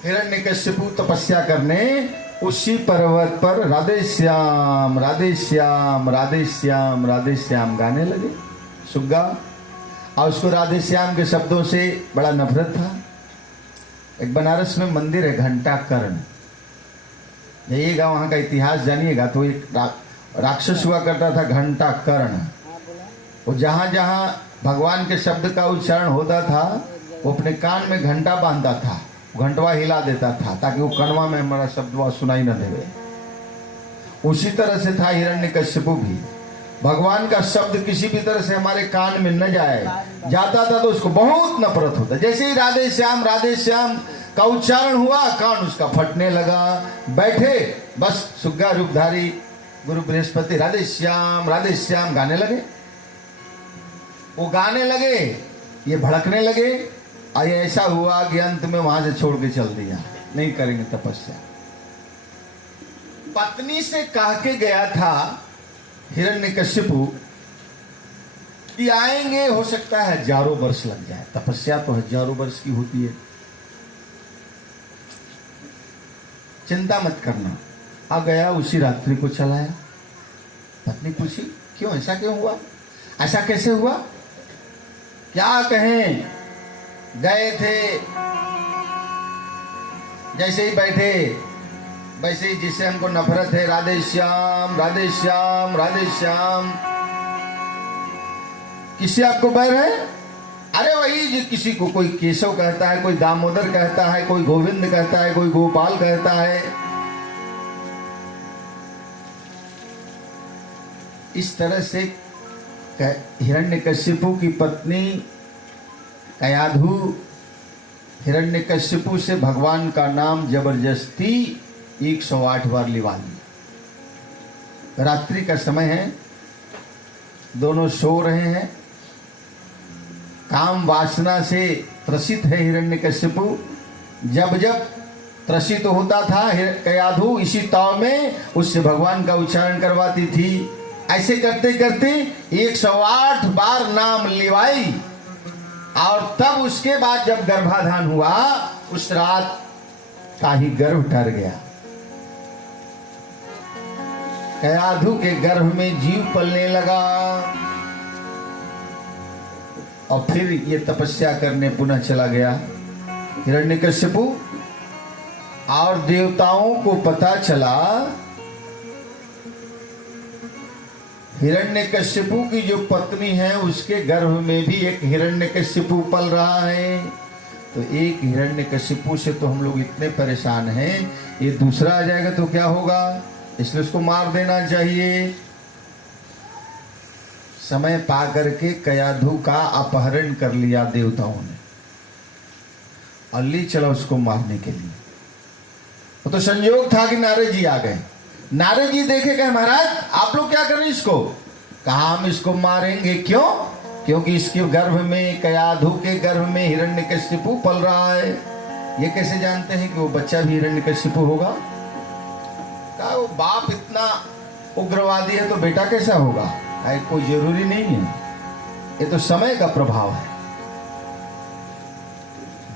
हिरण्यकश्यपु तपस्या करने, उसी पर्वत पर राधे श्याम राधे श्याम राधे श्याम राधे श्याम गाने लगे सुग्गा। और उसको राधे श्याम के शब्दों से बड़ा नफरत था। एक बनारस में मंदिर है घंटा कर्ण, जाइएगा वहां का इतिहास जानिएगा तो एक राक्षस हुआ करता था घंटा कर्ण। वो जहां जहां भगवान के शब्द का उच्चारण होता था वो अपने कान में घंटा बांधता था, घंटवा हिला देता था ताकि वो कणवा में हमारा शब्द वह सुनाई न देवे। उसी तरह से था हिरण्यकश्यपु भी। भगवान का शब्द किसी भी तरह से हमारे कान में न जाए, जाता था तो उसको बहुत नफरत होता। जैसे ही राधे श्याम का उच्चारण हुआ कान उसका फटने लगा। बैठे बस सुग्गा रूपधारी गुरु बृहस्पति राधे श्याम गाने लगे। वो गाने लगे, ये भड़कने लगे और ये ऐसा हुआ कि अंत में वहां से छोड़ के चल दिया, नहीं करेंगे तपस्या। पत्नी से कह के गया था हिरण्यकश्यपु कि आएंगे, हो सकता है हजारों वर्ष लग जाए, तपस्या तो हजारों वर्ष की होती है, चिंता मत करना। आ गया, उसी रात्रि को चलाया। पत्नी पूछी क्यों, ऐसा क्यों हुआ, ऐसा कैसे हुआ? क्या कहें, गए थे, जैसे ही बैठे वैसे ही जिससे हमको नफरत है, राधे श्याम राधे श्याम राधे श्याम, किससे आपको बैर है? अरे वही जो किसी को कोई केशव कहता है, कोई दामोदर कहता है, कोई गोविंद कहता है, कोई गोपाल कहता है। इस तरह से हिरण्यकशिपु की पत्नी कयाधु हिरण्यकशिपु से भगवान का नाम जबरदस्ती 108 बार लिवा ली। रात्रि का समय है, दोनों सो रहे हैं, काम वासना से त्रसित है हिरण्यकशिपु। जब जब त्रसित होता था कयाधु, इसी ताव में उससे भगवान का उच्चारण करवाती थी। ऐसे करते करते 108 बार नाम लिवाई, और तब उसके बाद जब गर्भाधान हुआ, उस रात का ही गर्भ टर गया। कयाधु के गर्भ में जीव पलने लगा, और फिर ये तपस्या करने पुनः चला गया हिरण्यकशिपु। और देवताओं को पता चला हिरण्यकशिपु की जो पत्नी है उसके गर्भ में भी एक हिरण्यकशिपु पल रहा है। तो एक हिरण्यकशिपु से तो हम लोग इतने परेशान हैं, ये दूसरा आ जाएगा तो क्या होगा, इसलिए उसको मार देना चाहिए। समय पा करके कयाधु का अपहरण कर लिया देवताओं ने, और ले चला उसको मारने के लिए। वो तो संयोग था कि नारद जी आ गए। नारद जी देखे, कहे महाराज आप लोग क्या कर रहे हैं इसको? कहा हम इसको मारेंगे। क्यों? क्योंकि इसके गर्भ में, कयाधु के गर्भ में हिरण्यकशिपु पल रहा है। ये कैसे जानते हैं कि वो बच्चा भी हिरण्यकशिपु होगा? कहा वो बाप इतना उग्रवादी है तो बेटा कैसा होगा? कोई जरूरी नहीं है, ये तो समय का प्रभाव है।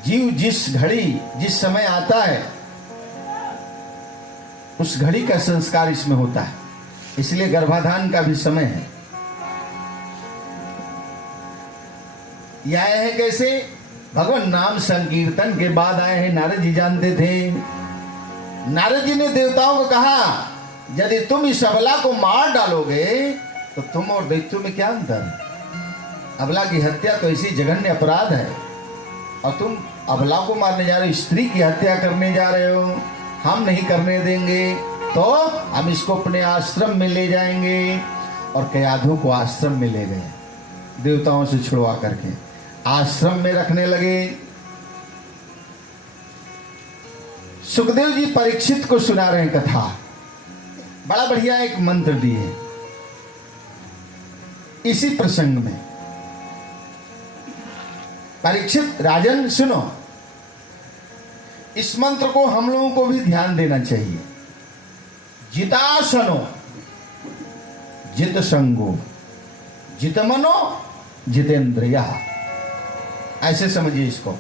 जीव जिस घड़ी जिस समय आता है उस घड़ी का संस्कार इसमें होता है, इसलिए गर्भाधान का भी समय है। यह है कैसे? भगवान नाम संकीर्तन के बाद आए हैं। नारद जी जानते थे। नारद जी ने देवताओं को कहा, यदि तुम इस अबला को मार डालोगे तो तुम और दैत्यों में क्या अंतर है? अबला की हत्या तो ऐसी जघन्य अपराध है, और तुम अबला को मारने जा रहे हो, स्त्री की हत्या करने जा रहे हो। हम नहीं करने देंगे, तो हम इसको अपने आश्रम में ले जाएंगे। और कयाधु को आश्रम में ले गए, देवताओं से छुड़वा करके आश्रम में रखने लगे। सुखदेव जी परीक्षित को सुना रहे हैं कथा। बड़ा बढ़िया एक मंत्र दिए इसी प्रसंग में। परीक्षित राजन सुनो, इस मंत्र को हम लोगों को भी ध्यान देना चाहिए। जितासनो जित संगो जित मनो जितेंद्रिया, ऐसे समझिए इसको।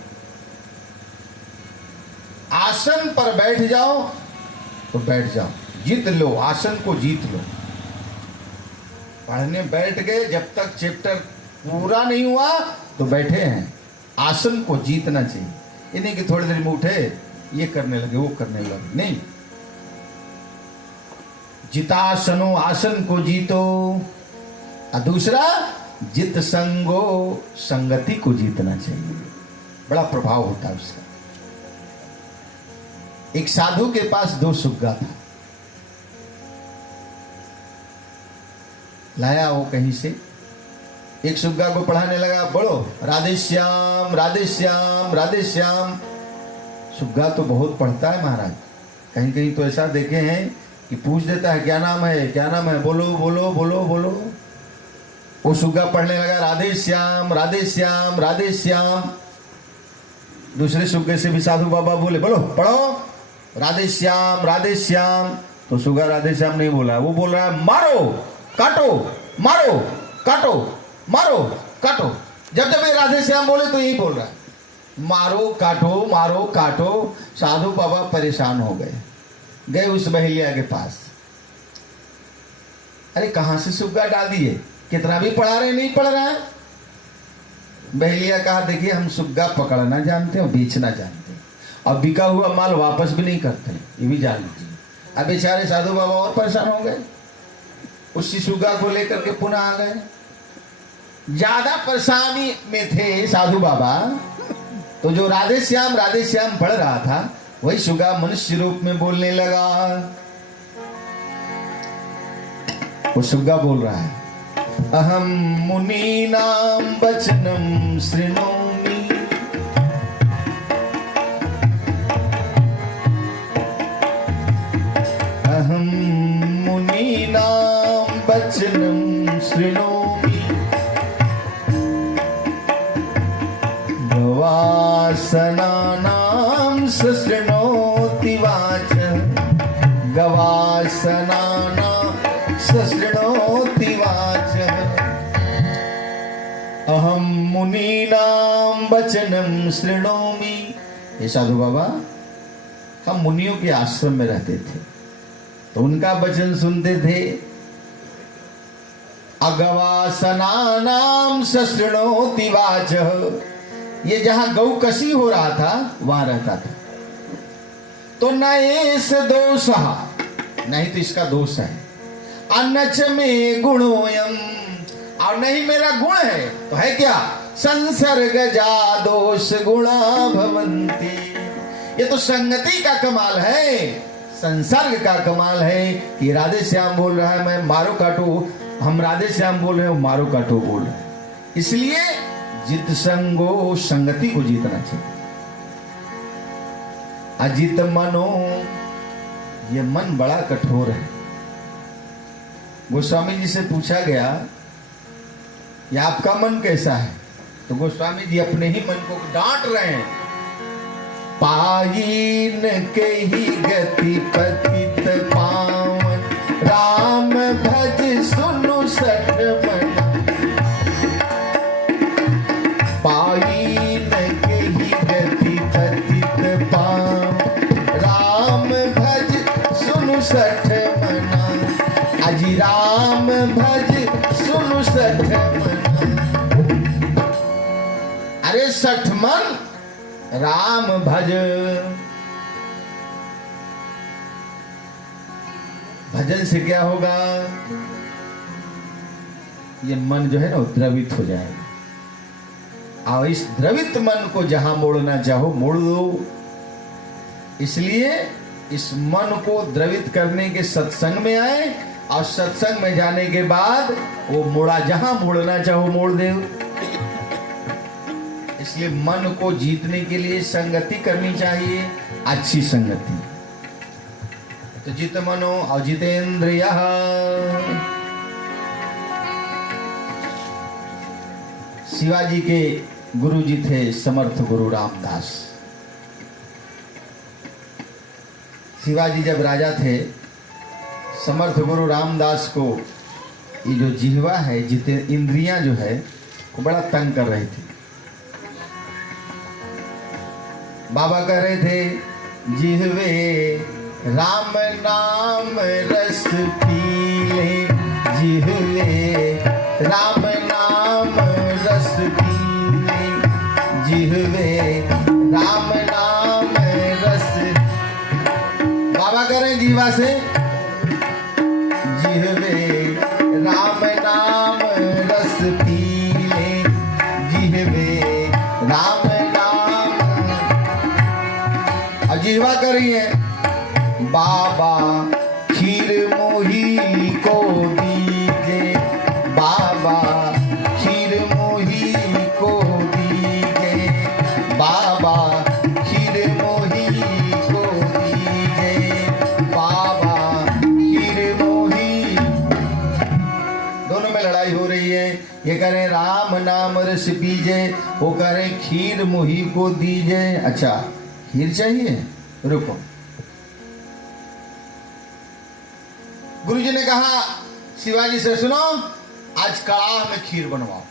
आसन पर बैठ जाओ तो बैठ जाओ, जीत लो, आसन को जीत लो। पढ़ने बैठ गए, जब तक चैप्टर पूरा नहीं हुआ तो बैठे हैं। आसन को जीतना चाहिए, ये नहीं कि थोड़ी देर में उठे ये करने लगे वो करने लगे, नहीं। जितासनो, आसन को जीतो। और दूसरा जित संगो, संगति को जीतना चाहिए। बड़ा प्रभाव होता है उसका। एक साधु के पास 2 सुग्गा था, लाया वो कहीं से। एक सुग्गा को पढ़ाने लगा, बोलो राधे श्याम राधे श्याम राधे श्याम। सुग्गा तो बहुत पढ़ता है महाराज, कहीं कहीं तो ऐसा देखे हैं कि पूछ देता है क्या नाम है, क्या नाम है, बोलो बोलो बोलो बोलो। वो सुग्गा पढ़ने लगा राधे श्याम राधे श्याम राधे श्याम। दूसरे सुग्गे से भी साधु बाबा बोले, बोलो पढ़ो राधे श्याम राधे श्याम। तो सुग्गा राधे श्याम नहीं बोला, वो बोल रहा है मारो काटो, मारो काटो, मारो काटो। जब जब ये राधे श्याम बोले तो यही बोल रहा है, मारो काटो मारो काटो। साधु बाबा परेशान हो गए, गए उस बहेलिया के पास। अरे कहां से सुग्गा डाल दिए, कितना भी पढ़ा रहे नहीं पढ़ रहा है। बहेलिया कहा, देखिए हम सुग्गा पकड़ना जानते हैं और बेचना जानते हैं, और बिका हुआ माल वापस भी नहीं करते, ये भी जान लीजिए। अब बेचारे साधु बाबा और परेशान हो गए, उसी सुगा को लेकर के पुनः आ गए। ज्यादा परेशानी में थे साधु बाबा, तो जो राधे श्याम पढ़ रहा था वही सुगा मनुष्य रूप में बोलने लगा। वो सुगा बोल रहा है, अहम मुनीनाम वचनम शृणोमि, अहम मुनीनाम वचनम शृणोमि, गवासनानां शृणोति वाच, गवासनानां शृणोति वाच, अहम मुनीनां वचनम शृणोमि। ये साधु बाबा, हम मुनियों के आश्रम में रहते थे तो उनका वचन सुनते थे। अगवासनानां शृणोति वाच, ये जहां गौ कसी हो रहा था वहां रहता था। तो न एस दोष, नहीं तो इसका दोष है, अनच में गुणोयम, और नहीं मेरा गुण है तो है क्या, संसर्ग जा दोष गुणा भवंती। ये तो संगति का कमाल है, संसर्ग का कमाल है कि राधे श्याम बोल रहा है मैं मारो काटो, हम राधे श्याम बोल रहे हो मारो काटो बोल रहे हैं। इसलिए जित संगो, संगति को जीतना चाहिए। अजित मनो, ये मन बड़ा कठोर है। गोस्वामी जी से पूछा गया ये आपका मन कैसा है, तो गोस्वामी जी अपने ही मन को डांट रहे हैं। पायीन के ही गति पतित पावन, राम भज सुनु सठ मन, पायीन के ही गति पतित पावन, राम भज सुनु सठ मना, अजी राम भज सुनु सठ मना। अरे 60 मन राम भज, भजन से क्या होगा, ये मन जो है ना द्रवित हो जाएगा। और इस द्रवित मन को जहां मोड़ना चाहो मोड़ दो। इसलिए इस मन को द्रवित करने के सत्संग में आए, और सत्संग में जाने के बाद वो मोड़ा, जहां मोड़ना चाहो मोड़ दे। इसलिए मन को जीतने के लिए संगति करनी चाहिए, अच्छी संगति। तो जित मनो और जितेंद्रिय, शिवाजी के गुरु जी थे समर्थ गुरु रामदास। शिवाजी जब राजा थे, समर्थ गुरु रामदास को ये जो जिह्वा है, जिते इंद्रियां जो है वो बड़ा तंग कर रही थी। बाबा कह रहे थे जिह्वे राम नाम रस पीले, जिह्वे राम नाम रस पीले, जिह्वे राम नाम रस। बाबा कह रहे हैं जीवा से, जिह्वे राम नाम रस पीले, जिह्वे राम नाम। और जीवा कर रही है, बाबा खीर मोही को दीजे, बाबा खीर मोही को दीजे, बाबा खीर मोही को दीजे, बाबा खीर मोही। दोनों में लड़ाई हो रही है। ये कह रहे राम नाम रस पीजे, वो कह रहे खीर मोही को दीजे। अच्छा खीर चाहिए, रुको। गुरुजी ने कहा शिवाजी से, सुनो आज कड़ाह में खीर बनवाओ,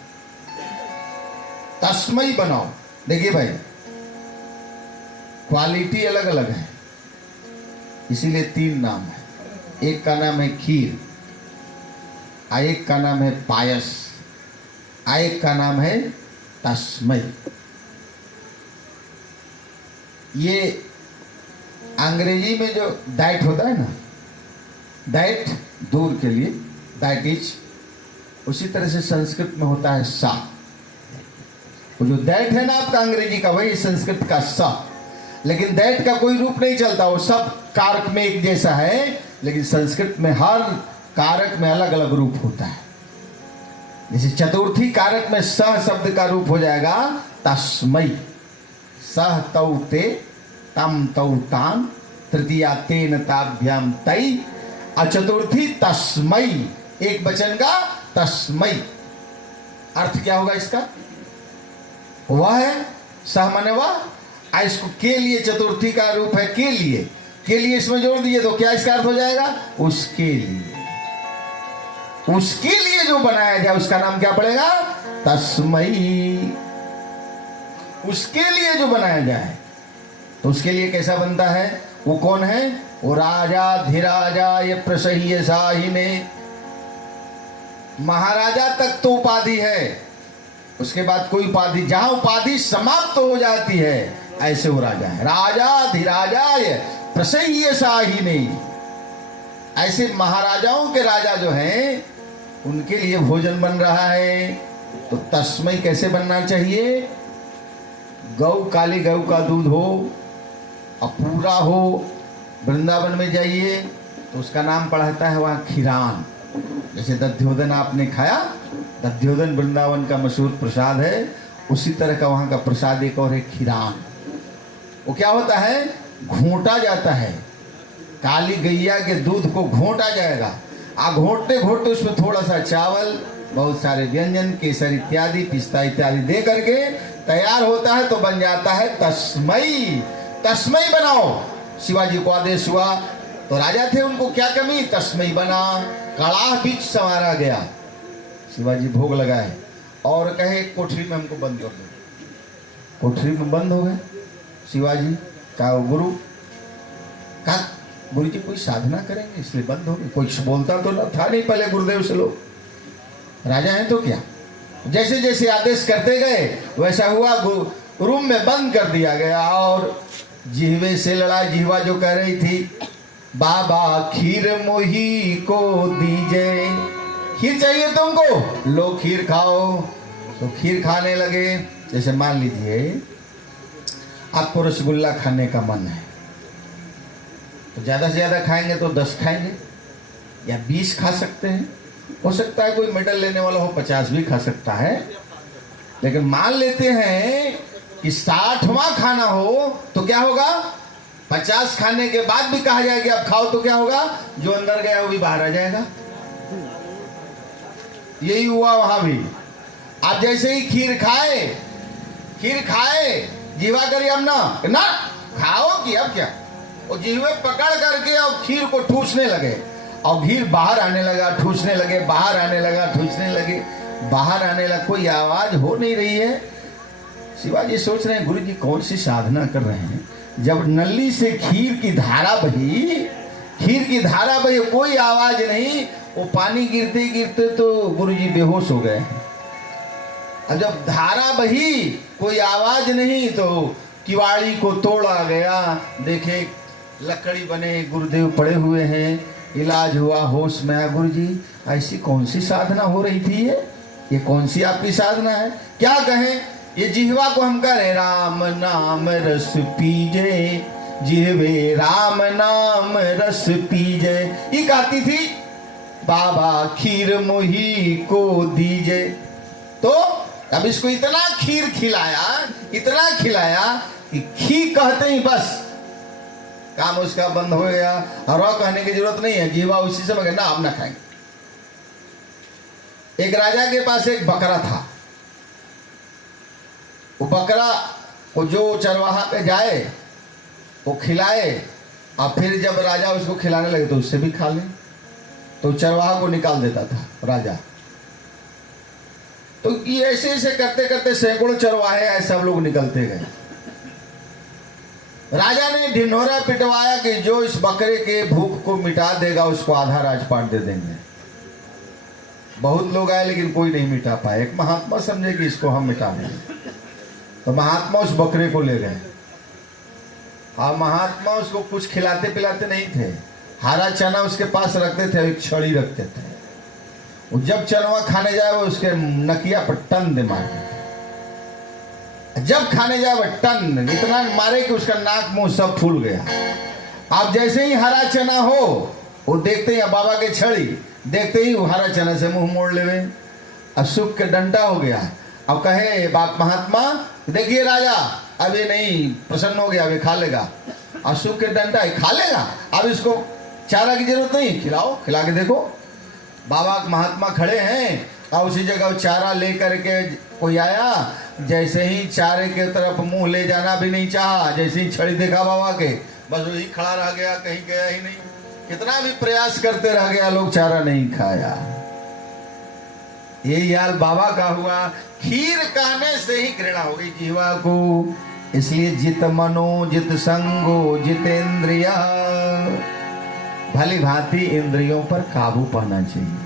तस्मई बनाओ। देखिए भाई क्वालिटी अलग अलग है, इसीलिए 3 नाम है। एक का नाम है खीर, एक का नाम है पायस, एक का नाम है तस्मई। ये अंग्रेजी में जो डाइट होता है ना, दैट दूर के लिए, दैट इज। उसी तरह से संस्कृत में होता है सा। वो जो दैट है ना आपका अंग्रेजी का, वही संस्कृत का सा। लेकिन दैट का कोई रूप नहीं चलता, वो सब कारक में एक जैसा है, लेकिन संस्कृत में हर कारक में अलग अलग रूप होता है। जैसे चतुर्थी कारक में सह शब्द का रूप हो जाएगा तस्मै, सह तौ ते, तम तौ तान, तृतीया तेन ताभ्याम तै, चतुर्थी तस्मै, एक वचन का तस्मै। अर्थ क्या होगा इसका? वह है, सह माने वह, इसको के लिए, चतुर्थी का रूप है के लिए इसमें जोड़ दिए तो क्या इसका अर्थ हो जाएगा? उसके लिए। उसके लिए जो बनाया जाए उसका नाम क्या पड़ेगा? तस्मै। उसके लिए जो बनाया जाए तो उसके लिए कैसा बनता है? वो कौन है? वो राजा धीराजा ये प्रसह्य साहिने, महाराजा तक तो उपाधि है, उसके बाद कोई उपाधि, जहां उपाधि समाप्त हो जाती है ऐसे वो राजा है। राजा धीराजा ये प्रसह्य साहिने, ऐसे महाराजाओं के राजा जो हैं उनके लिए भोजन बन रहा है। तो तस्मै कैसे बनना चाहिए? गौ, काली गौ का दूध हो और पूरा हो। वृंदावन में जाइए तो उसका नाम पढ़ता है वहाँ खीरान। जैसे दध्योदन आपने खाया, दध्योदन वृंदावन का मशहूर प्रसाद है, उसी तरह का वहाँ का प्रसाद एक और है खीरान। वो क्या होता है? घोंटा जाता है, काली गैया के दूध को घोंटा जाएगा, घोटते घोटते उसमें थोड़ा सा चावल, बहुत सारे व्यंजन, केसर इत्यादि, पिस्ता इत्यादि दे करके तैयार होता है तो बन जाता है तस्मै। तस्मै बनाओ। शिवाजी को आदेश हुआ तो राजा थे, उनको क्या कमी? तस्मै बना। कड़ाह बीच संवारा गया, शिवाजी भोग लगाए और कहे कोठरी में हमको बंद कर दो। कोठरी में बंद हो गए शिवाजी। कहा गुरु, कहा गुरु जी कोई साधना करेंगे इसलिए बंद हो गए। कोई बोलता तो ना था नहीं पहले गुरुदेव से, लोग राजा हैं तो क्या। जैसे जैसे आदेश करते गए वैसा हुआ, रूम में बंद कर दिया गया। और जिह्वे से लड़ा, जिह्वा जो कह रही थी बाबा खीर मोही को दीजिए, खीर चाहिए तुमको, लो खीर खाओ। तो खीर खाने लगे। जैसे मान लीजिए आपको रसगुल्ला खाने का मन है तो ज़्यादा से ज़्यादा खाएंगे तो 10 खाएंगे या 20 खा सकते हैं। हो सकता है कोई मेडल लेने वाला हो 50 भी खा सकता है। लेकिन मान लेते हैं कि 60वां खाना हो तो क्या होगा? 50 खाने के बाद भी कहा जाएगा कि अब खाओ तो क्या होगा? जो अंदर गया वो भी बाहर आ जाएगा। यही हुआ वहां भी। आप जैसे ही खीर खाए जीवा करिए, अब ना खाओ कि अब क्या, और जीवे पकड़ करके और खीर को ठूसने लगे और घी बाहर आने लगा, ठूसने लगे, बाहर आने लगा, ठूसने लगे, बाहर आने लगा। कोई आवाज हो नहीं रही है। शिवाजी सोच रहे हैं गुरु जी कौन सी साधना कर रहे हैं। जब नली से खीर की धारा बही, कोई आवाज नहीं, वो पानी गिरते गिरते तो गुरु जी बेहोश हो गए। और जब धारा बही कोई आवाज नहीं तो किवाड़ी को तोड़ा गया, देखे लकड़ी बने, गुरुदेव पड़े हुए हैं, इलाज हुआ, होश में आया। गुरु जी ऐसी कौन सी साधना हो रही थी? ये कौन सी आपकी साधना है? क्या कहें? ये जिह्वा को हम कह रहे राम नाम रस पीजे, जिह्वे राम नाम रस पीजे। ये गाती थी बाबा खीर मोही को दीजे। तो अब इसको इतना खीर खिलाया कि खी कहते ही बस काम उसका बंद हो गया। और कहने की जरूरत नहीं है, जीवा उसी से ना अब ना खाएंगे। एक राजा के पास एक बकरा था। वो बकरा को जो चरवाहा पे जाए वो खिलाए, और फिर जब राजा उसको खिलाने लगे तो उससे भी खा ले, तो चरवाहा को निकाल देता था राजा। तो ये ऐसे ऐसे करते करते सैकड़ों चरवाहे ऐसे सब लोग निकलते गए। राजा ने ढिंढोरा पिटवाया कि जो इस बकरे के भूख को मिटा देगा उसको आधा राजपाट दे देंगे। बहुत लोग आए लेकिन कोई नहीं मिटा पाए। एक महात्मा समझे कि इसको हम मिटा देंगे, तो महात्मा उस बकरे को ले गए। और महात्मा उसको कुछ खिलाते पिलाते नहीं थे, हरा चना उसके पास रखते थे, एक छड़ी रखते थे। वो जब चनवा खाने जाए वो उसके नकिया पर टन दे मारते थे। जब खाने जाए वो टन इतना मारे कि उसका नाक मुंह सब फूल गया। अब जैसे ही हरा चना हो वो देखते ही बाबा के छड़ी देखते ही वो हरा चना से मुंह मोड़ लेवे। अब सुख के डंडा हो गया। अब कहे बाप महात्मा देखिए राजा अब ये नहीं प्रसन्न हो गया, अब ये खा लेगा। अब सुख के डंडा खा लेगा, अब इसको चारा की जरूरत नहीं, खिलाओ, खिला के देखो। बाबा महात्मा खड़े हैं और उसी जगह चारा लेकर के कोई आया, जैसे ही चारे के तरफ मुंह ले जाना भी नहीं चाहा, जैसे ही छड़ी देखा बाबा के बस वही खड़ा रह गया, कहीं गया ही नहीं। कितना भी प्रयास करते रह गया, लोग चारा नहीं खाया। यही हाल बाबा का हुआ। खीर खाने से ही घृणा हो गई जीवा को। इसलिए जित मनो जित संगो जितेंद्रिया, भली भांति इंद्रियों पर काबू पाना चाहिए।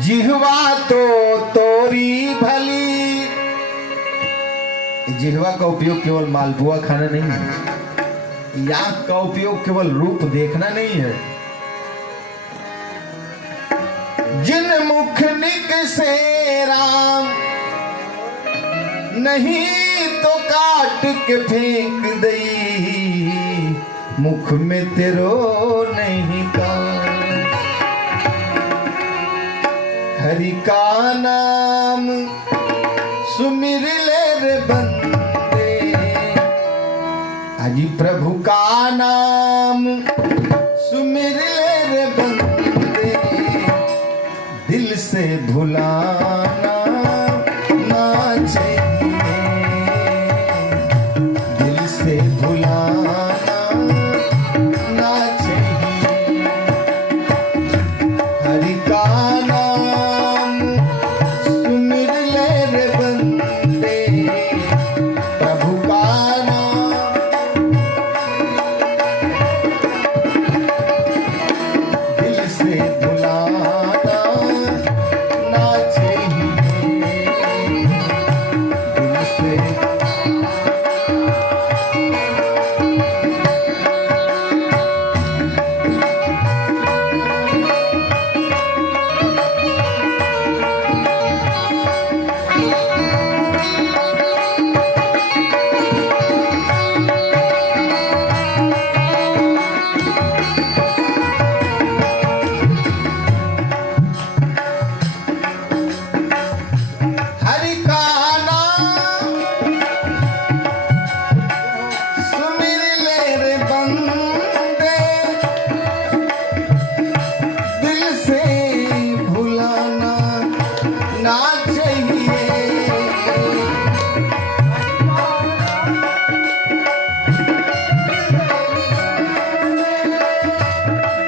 जिह्वा तो तोरी भली, जिह्वा का उपयोग केवल मालपुआ खाना नहीं है, आंख का उपयोग केवल रूप देखना नहीं है। जिन मुख निक से राम, नहीं तो काट के फेंक दई, मुख में तेरो नहीं का। हरि का नाम सुमिर ले रे बंदे, अजी प्रभु का नाम सुमिर ले रे बंदे, दिल से भुलाना ना चाहिए, दिल से भुलाना ना चाहिए। हरि का नाम सुमिर ले रे बंदे, प्रभु का नाम दिल से भुलाना ना चाहिए, दिल से। हरि का नाम सुमिर ले रे बंदे, दिल से भुलाना ना चाहिए,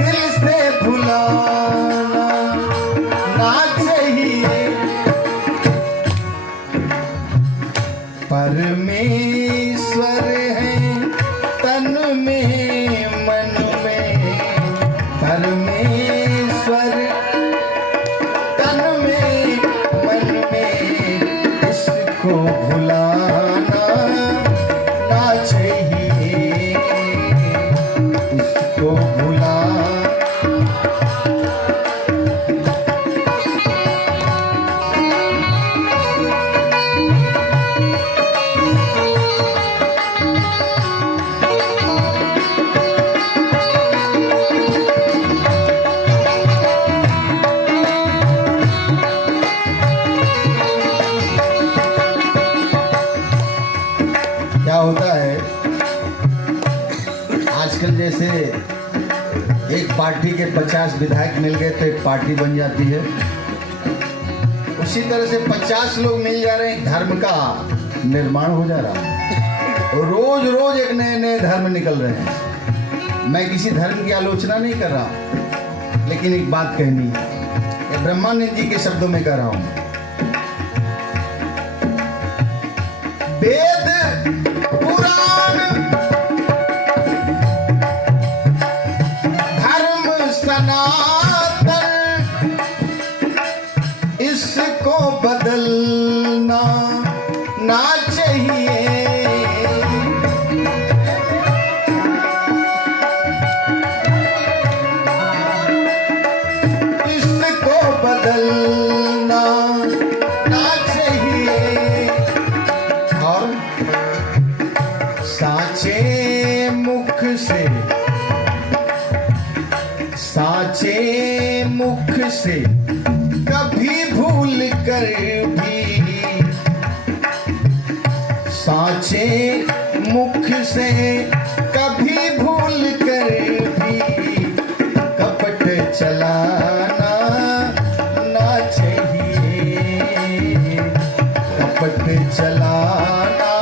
दिल से भुलाना ना चाहिए। परमेश्वर है तन में मन में, परमेश्वर तन में मन में, इसको भुलाना ना चाहिए, इसको भुला। क्या होता है आजकल, जैसे एक पार्टी के 50 विधायक मिल गए तो एक पार्टी बन जाती है, उसी तरह से 50 लोग मिल जा रहे हैं, धर्म का निर्माण हो जा रहा है। और रोज रोज एक नए नए धर्म निकल रहे हैं। मैं किसी धर्म की आलोचना नहीं कर रहा, लेकिन एक बात कहनी है, ये ब्रह्मानंद जी के शब्दों में कह रहा हूं। वेद पुराण धर्म सनातन, इसको बदलना ना चाहिए, से, साचे मुख से कभी भूल कर भी, साचे मुख से कभी भूल कर भी कपट चलाना ना चाहिए, कपट चलाना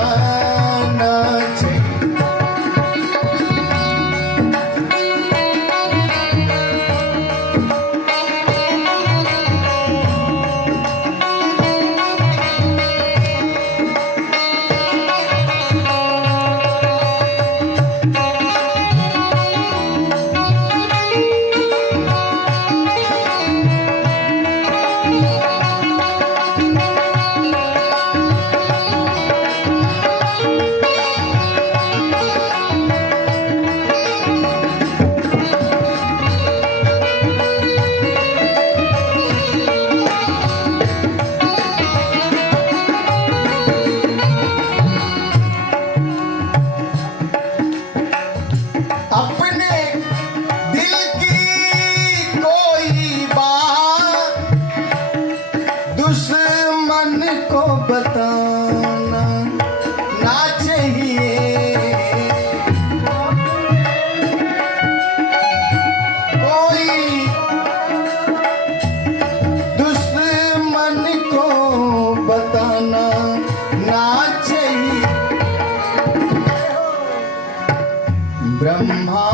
ना चाहिए। अपने दिल की कोई बात दुश्मन को बताना ना चाहिए, कोई दुश्मन को बताना ना चाहिए।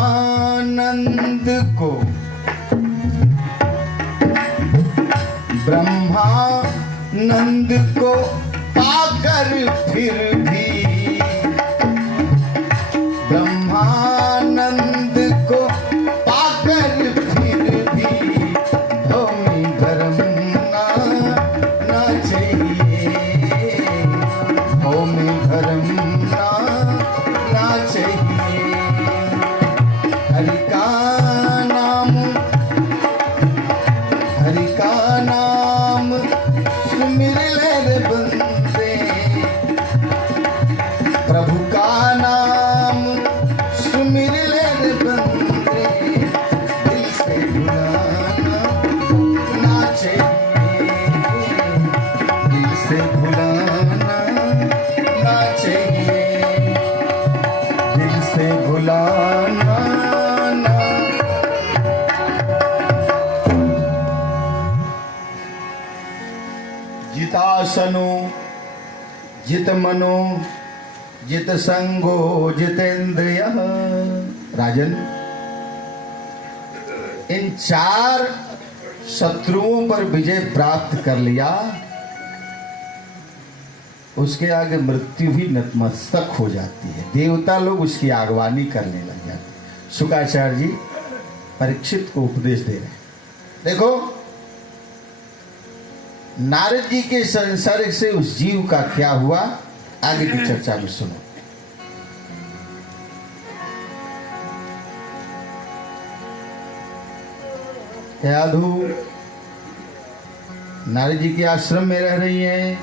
ब्रह्मानंद को, ब्रह्मानंद को पाकर फिर भी, ब्रह्मानंद को पाकर फिर भी भूमि धर्म ना चाहिए, भूमि धर्म ना चाहिए। हरि का नाम, हरि का नाम सुमिर ले रे बंदे, प्रभु का नाम सुमिर ले रे बंदे, दिल से भुलाना ना चाहिए, दिल से भुलाना ना चाहिए, दिल से भुलाना ना। जितासनो जित मनो जित संगो जितेंद्रिय। राजन, इन 4 शत्रुओं पर विजय प्राप्त कर लिया, उसके आगे मृत्यु भी नतमस्तक हो जाती है, देवता लोग उसकी आगवानी करने लग जाते। शुक्राचार्य जी परीक्षित को उपदेश दे रहे हैं। देखो, नारद जी के संसर्ग से उस जीव का क्या हुआ, आगे की चर्चा में सुनो। यादू नारद जी के आश्रम में रह रही है।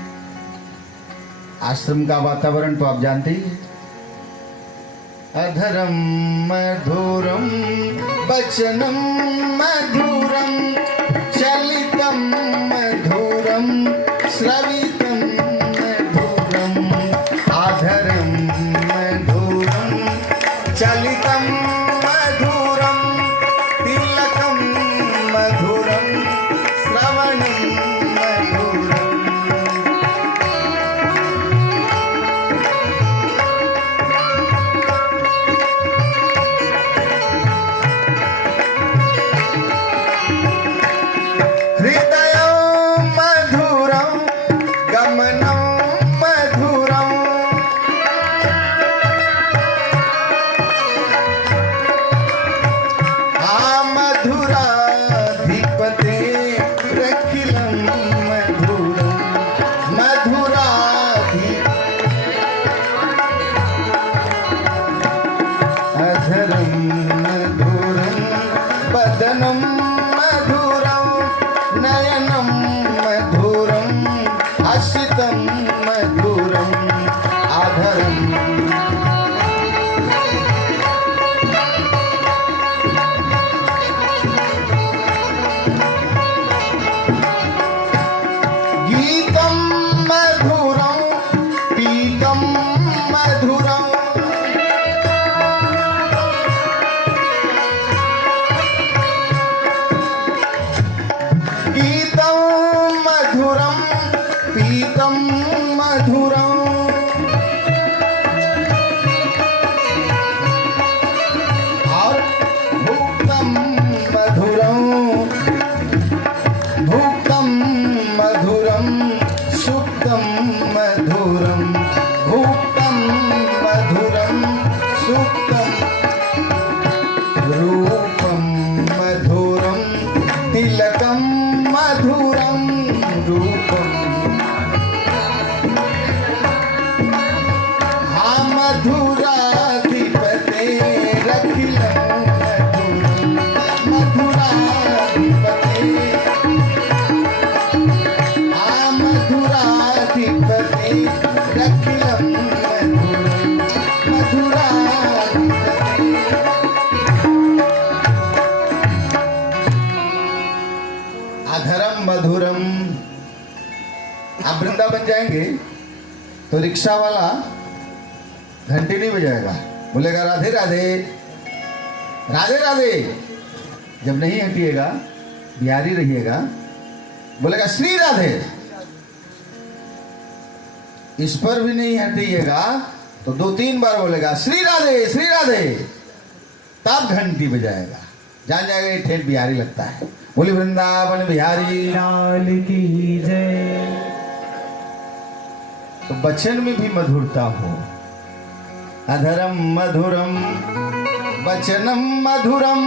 आश्रम का वातावरण तो आप जानते ही हैं। अधरम मधुरम वचनम मधुरम चलितम मधुरम श्रवितम मधुरम आधरम मधुरम चलितम मधुरम तिलकम मधुरम श्रवणम मधुरम। हृदयं मधुरं गमनं मधुरं मधुराधिपते रखिलं मधुरं अधरं मधुरं वदनं मधुरं नयनं मधुरं हसितं मधुरं आधरं बंदा बन जाएंगे तो रिक्शा वाला घंटी नहीं बजाएगा, बोलेगा राधे राधे राधे राधे। जब नहीं हटिएगा, बिहारी रहिएगा, बोलेगा श्री राधे। इस पर भी नहीं हटिएगा तो 2-3 बार बोलेगा श्री राधे, तब घंटी बजाएगा, जान जाएगा ये ठेठ बिहारी लगता है। बोली वृंदावन बिहारी लाल की जय। तो वचन में भी मधुरता हो। अधरम मधुरम वचनम मधुरम,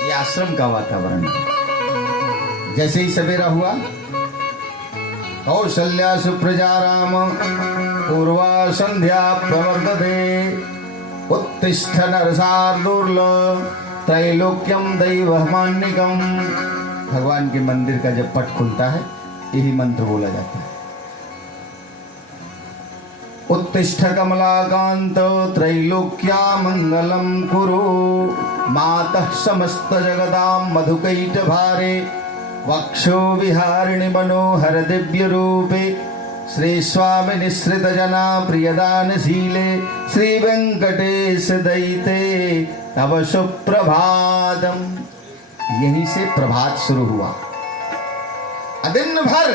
ये आश्रम का वातावरण है। जैसे ही सवेरा हुआ, कौशल्या सुप्रजा राम पूर्वा संध्या प्रवर्तते, उत्तिष्ठ नरसार्दूर्ल त्रैलोक्यम दैवमान्यकम। भगवान के मंदिर का जब पट खुलता है, यही मंत्र बोला जाता है। उत्तिष्ठ कमलाकांत त्रैलोक्या मंगलम कुरु, मातः समस्त जगदां मधुकैट भारे, वक्षो विहारिणि मनोहर दिव्य रूपे, श्री स्वामी निश्रित जना प्रियदानशीले, श्री वेंकटेश दयिते तब सुप्रभातम। यहीं से प्रभात शुरू हुआ। दिन भर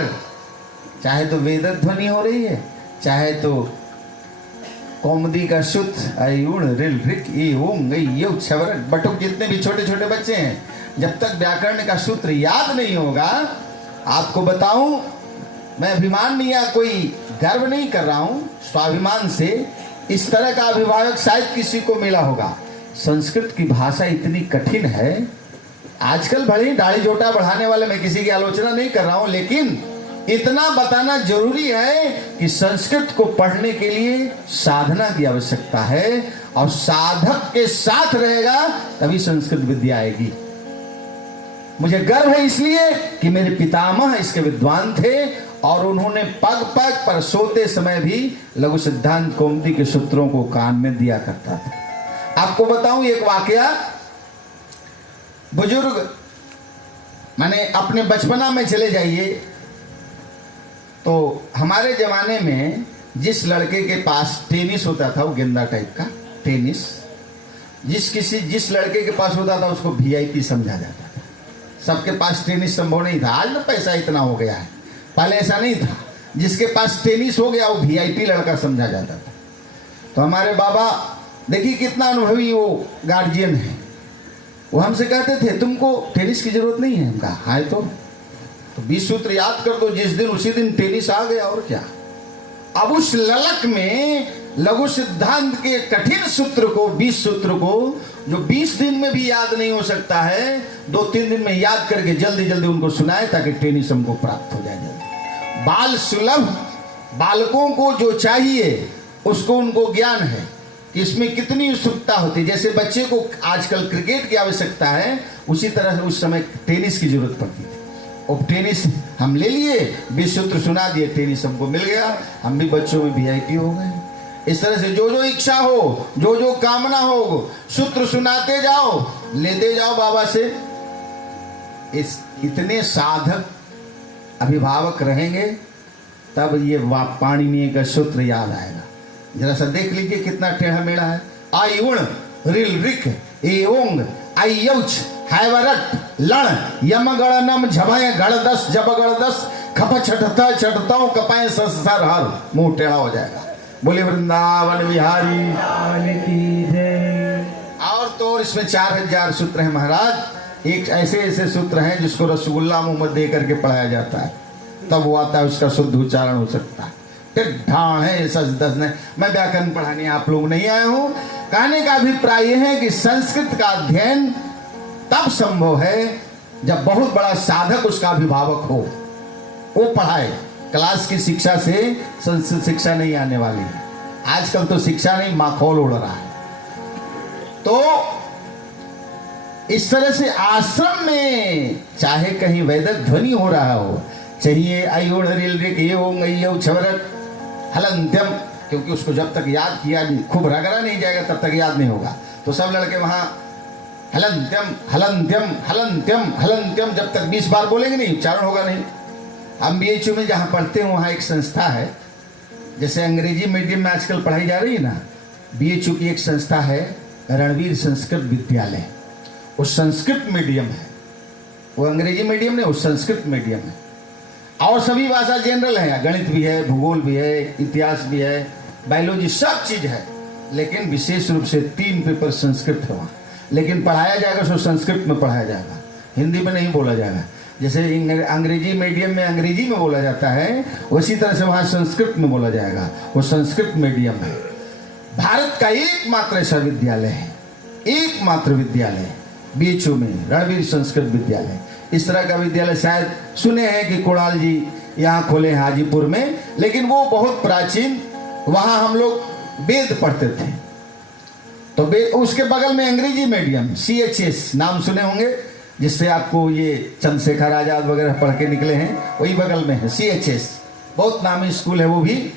चाहे तो वेद ध्वनि हो रही है, चाहे तो कौमुदी का शुद्ध अयुण रिल रिक ई ओम गई ये छवर बटुक, जितने भी छोटे छोटे बच्चे हैं, जब तक व्याकरण का सूत्र याद नहीं होगा, आपको बताऊं, मैं अभिमान नहीं या कोई गर्व नहीं कर रहा हूं, स्वाभिमान से इस तरह का अभिभावक शायद किसी को मिला होगा। संस्कृत की भाषा इतनी कठिन है। आजकल भले ही दाढ़ी जोटा बढ़ाने वाले, मैं किसी की आलोचना नहीं कर रहा हूं, लेकिन इतना बताना जरूरी है कि संस्कृत को पढ़ने के लिए साधना की आवश्यकता है, और साधक के साथ रहेगा तभी संस्कृत विद्या आएगी। मुझे गर्व है इसलिए कि मेरे पितामह इसके विद्वान थे, और उन्होंने पग पग पर सोते समय भी लघु सिद्धांत कौमुदी के सूत्रों को कान में दिया करता था। आपको बताऊं एक वाकया, बुजुर्ग, माने अपने बचपना में चले जाइए तो हमारे जमाने में जिस लड़के के पास टेनिस होता था, वो गेंदा टाइप का टेनिस, जिस लड़के के पास होता था उसको वीआईपी समझा जाता था। सबके पास टेनिस संभव नहीं था। आज तो पैसा इतना हो गया है, पहले ऐसा नहीं था। जिसके पास टेनिस हो गया वो वीआईपी लड़का समझा जाता था। तो हमारे बाबा देखिए कितना अनुभवी वो गार्जियन है, वो हमसे कहते थे तुमको टेनिस की जरूरत नहीं है। हम कहा हाँ, तो 20 सूत्र याद कर दो, जिस दिन उसी दिन टेनिस आ गया, और क्या। अब उस ललक में लघु सिद्धांत के कठिन सूत्र को, 20 सूत्र को, जो 20 दिन में भी याद नहीं हो सकता है, 2-3 दिन में याद करके जल्दी जल्दी उनको सुनाए ताकि टेनिस हमको प्राप्त हो जाए जल्दी। बाल सुलभ, बालकों को जो चाहिए उसको उनको ज्ञान है कि इसमें कितनी उत्सुकता होती है। जैसे बच्चे को आजकल क्रिकेट की आवश्यकता है, उसी तरह उस समय टेनिस की जरूरत पड़ती थी। और टेनिस हम ले लिए, 20 सूत्र सुना दिए, टेनिस हमको मिल गया, हम भी बच्चों में वीआईपी हो गए। इस तरह से जो जो इच्छा हो, जो जो कामना हो, सूत्र सुनाते जाओ, लेते जाओ बाबा से। इस इतने साधक अभिभावक रहेंगे तब ये पाणिनीय का सूत्र याद आएगा। जरा सा देख लीजिए कितना टेढ़ा मेढ़ा है। आयुण रिल रिक एओंग आयौच हैवरट लण यमगणनम झभय गणदस जब गणदस खप छटता छटताओं कपाए सर हर, मुंह टेढ़ा हो जाएगा। बोले वृंदावन बिहारी की जय। और तो इसमें 4000 सूत्र हैं महाराज। एक ऐसे ऐसे सूत्र हैं जिसको रसगुल्ला मुंह में दे करके पढ़ाया जाता है, तब वो आता है, उसका शुद्ध उच्चारण हो सकता है। ढाण है सच दस ने। मैं व्याकरण पढ़ाने आप लोग नहीं आए हूं। कहने का अभिप्राय यह है कि संस्कृत का अध्ययन तब संभव है जब बहुत बड़ा साधक उसका अभिभावक हो, वो पढ़ाए। क्लास की शिक्षा से संस्कृत शिक्षा नहीं आने वाली है। आजकल तो शिक्षा नहीं, माखौल उड़ रहा है। तो इस तरह से आश्रम में चाहे कहीं वैदिक ध्वनि हो रहा हो, चाहिए अयोड़ रिल रिक ये हो छवरट हलंत्यम, क्योंकि उसको जब तक याद किया खूब रगड़ा नहीं जाएगा तब तक याद नहीं होगा। तो सब लड़के वहां हलंत्यम हलंत्यम हलंत्यम हलंत्यम, जब तक 20 बार बोलेंगे नहीं, उच्चारण होगा नहीं। हम BHU में जहाँ पढ़ते हैं वहाँ एक संस्था है, जैसे अंग्रेजी मीडियम में आजकल पढ़ाई जा रही है ना, BHU की एक संस्था है रणवीर संस्कृत विद्यालय। वो संस्कृत मीडियम है, वो अंग्रेजी मीडियम नहीं, वो संस्कृत मीडियम है। और सभी भाषा जनरल है, गणित भी है, भूगोल भी है, इतिहास भी है, बायोलॉजी, सब चीज है। लेकिन विशेष रूप से 3 पेपर संस्कृत है वहाँ। लेकिन पढ़ाया जाएगा सो संस्कृत में पढ़ाया जाएगा, हिंदी में नहीं बोला जाएगा। जैसे अंग्रेजी मीडियम में अंग्रेजी में बोला जाता है, उसी तरह से वहाँ संस्कृत में बोला जाएगा। वो संस्कृत मीडियम है। भारत का एकमात्र ऐसा विद्यालय है, एकमात्र विद्यालय BHU में, रणवीर संस्कृत विद्यालय। इस तरह का विद्यालय शायद सुने हैं कि कोड़ाल जी यहाँ खोले हैं हाजीपुर में, लेकिन वो बहुत प्राचीन, वहाँ हम लोग वेद पढ़ते थे। तो उसके बगल में अंग्रेजी मीडियम CHS नाम सुने होंगे, जिससे आपको ये चंद्रशेखर आजाद वगैरह पढ़ के निकले हैं, वही बगल में है CHS, बहुत नामी स्कूल है वो भी।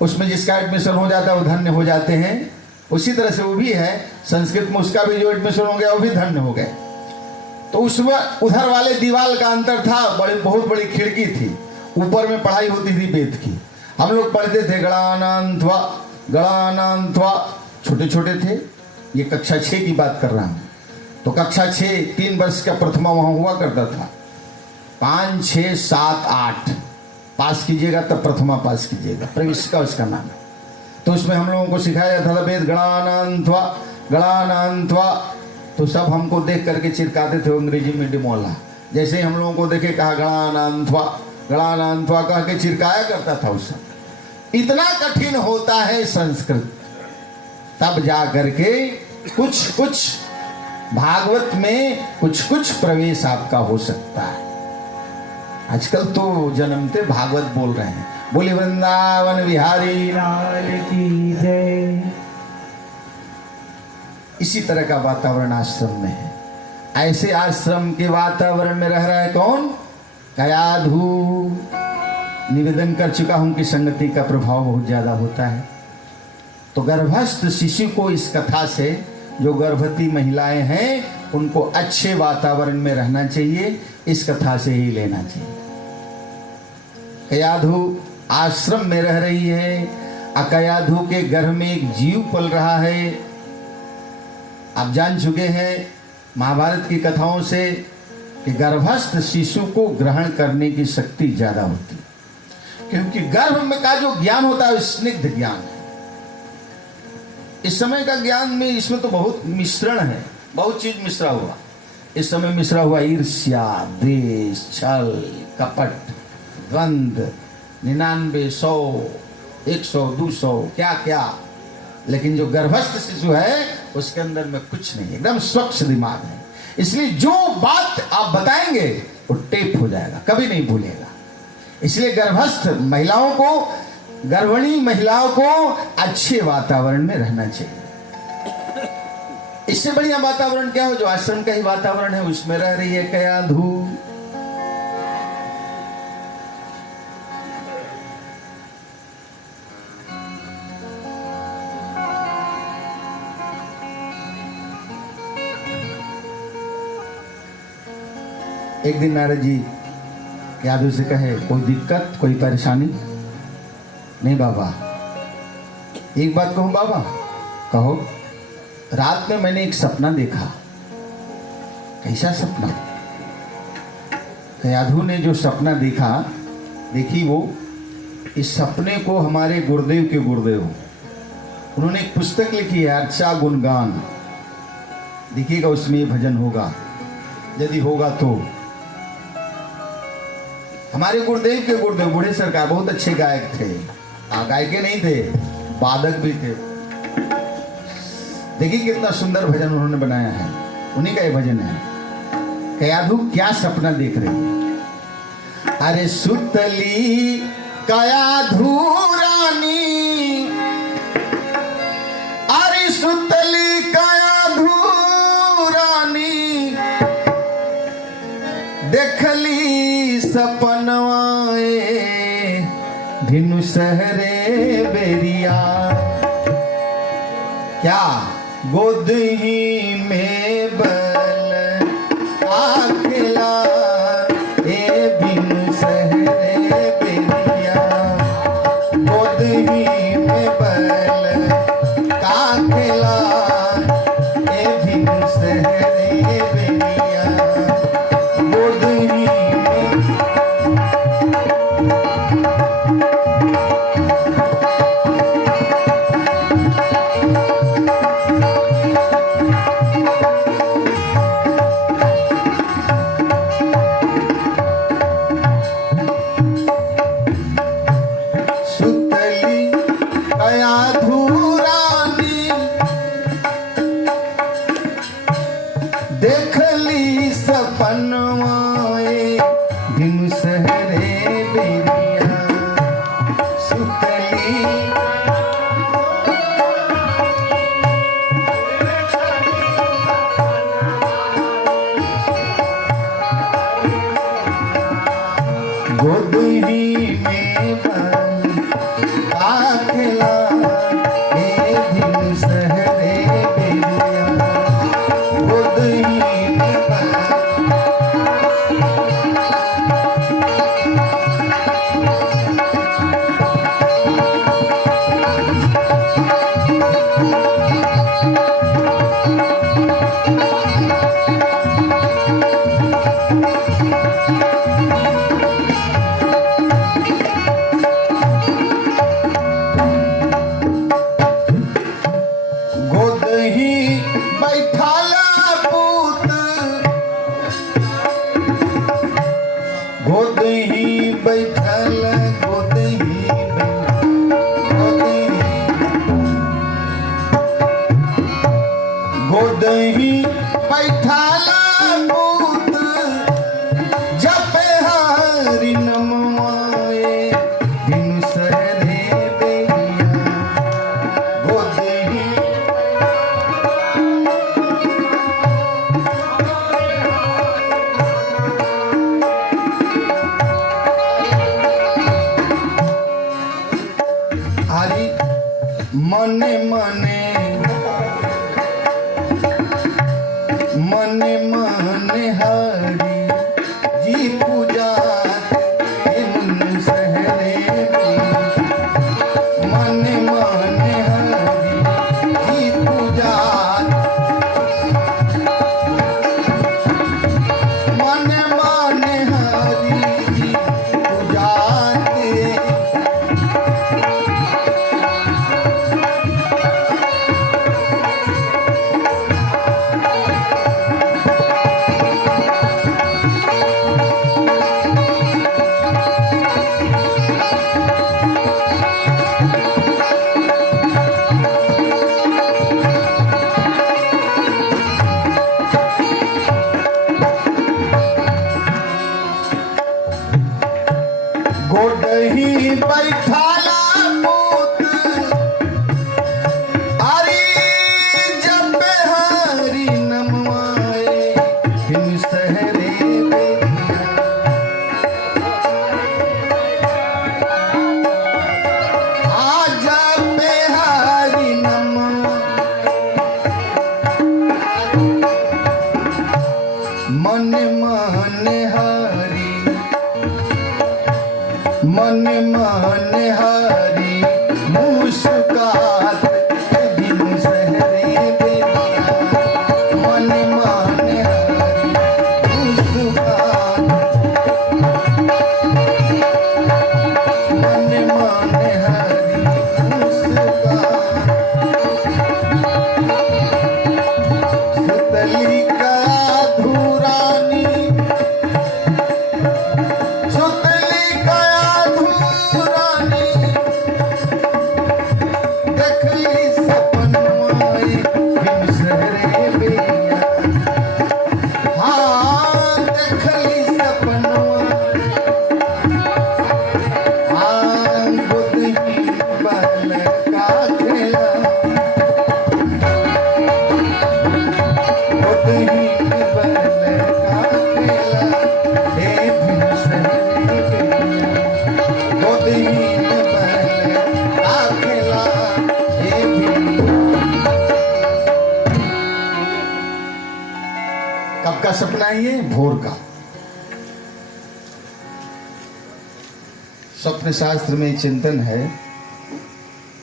उसमें जिसका एडमिशन हो जाता है वो धन्य हो जाते हैं। उसी तरह से वो भी है संस्कृत में, उसका भी जो एडमिशन हो गया वो भी धन्य हो गए। तो उसमें उधर वाले दीवार का अंतर था, बहुत बड़ी खिड़की थी, ऊपर में पढ़ाई होती थी वेद की। हम लोग पढ़ते थे गणानांत्वा गणानांत्वा, छोटे छोटे थे। ये कक्षा 6 की बात कर रहा हूँ। तो कक्षा 6 3 वर्ष का प्रथमा वहाँ हुआ करता था। 5, 6, 7, 8 पास कीजिएगा तब प्रथमा पास कीजिएगा, प्रविष्का उसका नाम है। तो उसमें हम लोगों को सिखाया जाता था वेद गणानांत्वा गणानांत्वा। तो सब हमको देख करके चिरकाते थे अंग्रेजी मीडियम वाला। जैसे ही हम लोगों को देखे कहा गणानांत्वा कह के चिरकाया करता था उस समय। इतना कठिन होता है संस्कृत, तब जा करके कुछ भागवत में कुछ प्रवेश आपका हो सकता है। आजकल तो जन्मते भागवत बोल रहे हैं। बोली वृंदावन बिहारी लाल की जय। इसी तरह का वातावरण आश्रम में है। ऐसे आश्रम के वातावरण में रह रहा है कौन? कयाधु। निवेदन कर चुका हूं कि संगति का प्रभाव बहुत ज्यादा होता है। तो गर्भस्थ शिशु को इस कथा से, जो गर्भवती महिलाएं हैं उनको अच्छे वातावरण में रहना चाहिए, इस कथा से ही लेना चाहिए। कयाधु आश्रम में रह रही है, अकयाधु के गर्भ में एक जीव पल रहा है। आप जान चुके हैं महाभारत की कथाओं से कि गर्भस्थ शिशु को ग्रहण करने की शक्ति ज्यादा होती है, क्योंकि गर्भ में का जो ज्ञान होता है स्निग्ध ज्ञान है। इस समय का ज्ञान में इसमें तो बहुत मिश्रण है, बहुत चीज मिश्रा हुआ। इस समय मिश्रा हुआ ईर्ष्या, द्वेष, छल, कपट, द्वंद्व, 99, 100, 100, 200 क्या क्या। लेकिन जो गर्भस्थ शिशु है उसके अंदर में कुछ नहीं, एकदम स्वच्छ दिमाग है। इसलिए जो बात आप बताएंगे वो टेप हो जाएगा, कभी नहीं भूलेगा। इसलिए गर्भस्थ महिलाओं को, गर्भिणी महिलाओं को अच्छे वातावरण में रहना चाहिए। इससे बढ़िया वातावरण क्या हो? जो आश्रम का ही वातावरण है उसमें रह रही है कयाधु। एक दिन नारद जी यादव से कहे, कोई दिक्कत, कोई परेशानी? नहीं बाबा। एक बात कहूं बाबा? कहो। रात में मैंने एक सपना देखा। कैसा सपना? यादव ने जो सपना देखा, देखी वो, इस सपने को हमारे गुरुदेव के गुरुदेव, उन्होंने एक पुस्तक लिखी है अर्चा गुणगान। देखिएगा उसमें ये भजन होगा, यदि होगा तो। हमारे गुरुदेव के गुरुदेव बूढ़े सरकार बहुत अच्छे गायक थे। गायक नहीं थे, वादक भी थे। देखिए कितना सुंदर भजन उन्होंने बनाया है, उन्हीं का ये भजन है। कयाधु क्या सपना देख रही है? अरे सुतली कयाधु रानी, अरे सुतली कयाधु रानी, देखली सपनवाए भिनु सहरे बेरिया। क्या? गोद ही में बल आखिला ए भिनु सहरे देखली सपनवाए दिन सहरे बेरिया सुतली गोदी में बन आखला ए दिन सहरे बेरिया गोदी में बन गोदही बैठाला पूत गोदही बैठल गोदही बैठाला पूत जपे हरि नमवाए दिन सहरे बेरिया गोदही हरि मने मने मने मने हरि जी पूजा इन सहरे मने मने हरि जी पूजा मने मने हरि जी पूजा गोदही बैठाला पूत हरि जपे हरि नमवाए दिन सहरे बेरिया आ जपे हरि नमवा मन मन हरि मन मन हरि मुस्कात दिन सहरे बेरिया मन मन हरि मुस्कात मन मन हरि मुस्कात सुतली का धुरानी सुतली का धुरानी देखली सपनवाए दिन सहरे बेरिया हाँ देखली सपनवाए हाँ गोदही बन का खेला गोदही बन का खेला हे दिन सहरे बेरिया गोदही बन का खेला हे दिन। कब का सपना है ये? भोर का। स्वप्न शास्त्र में चिंतन है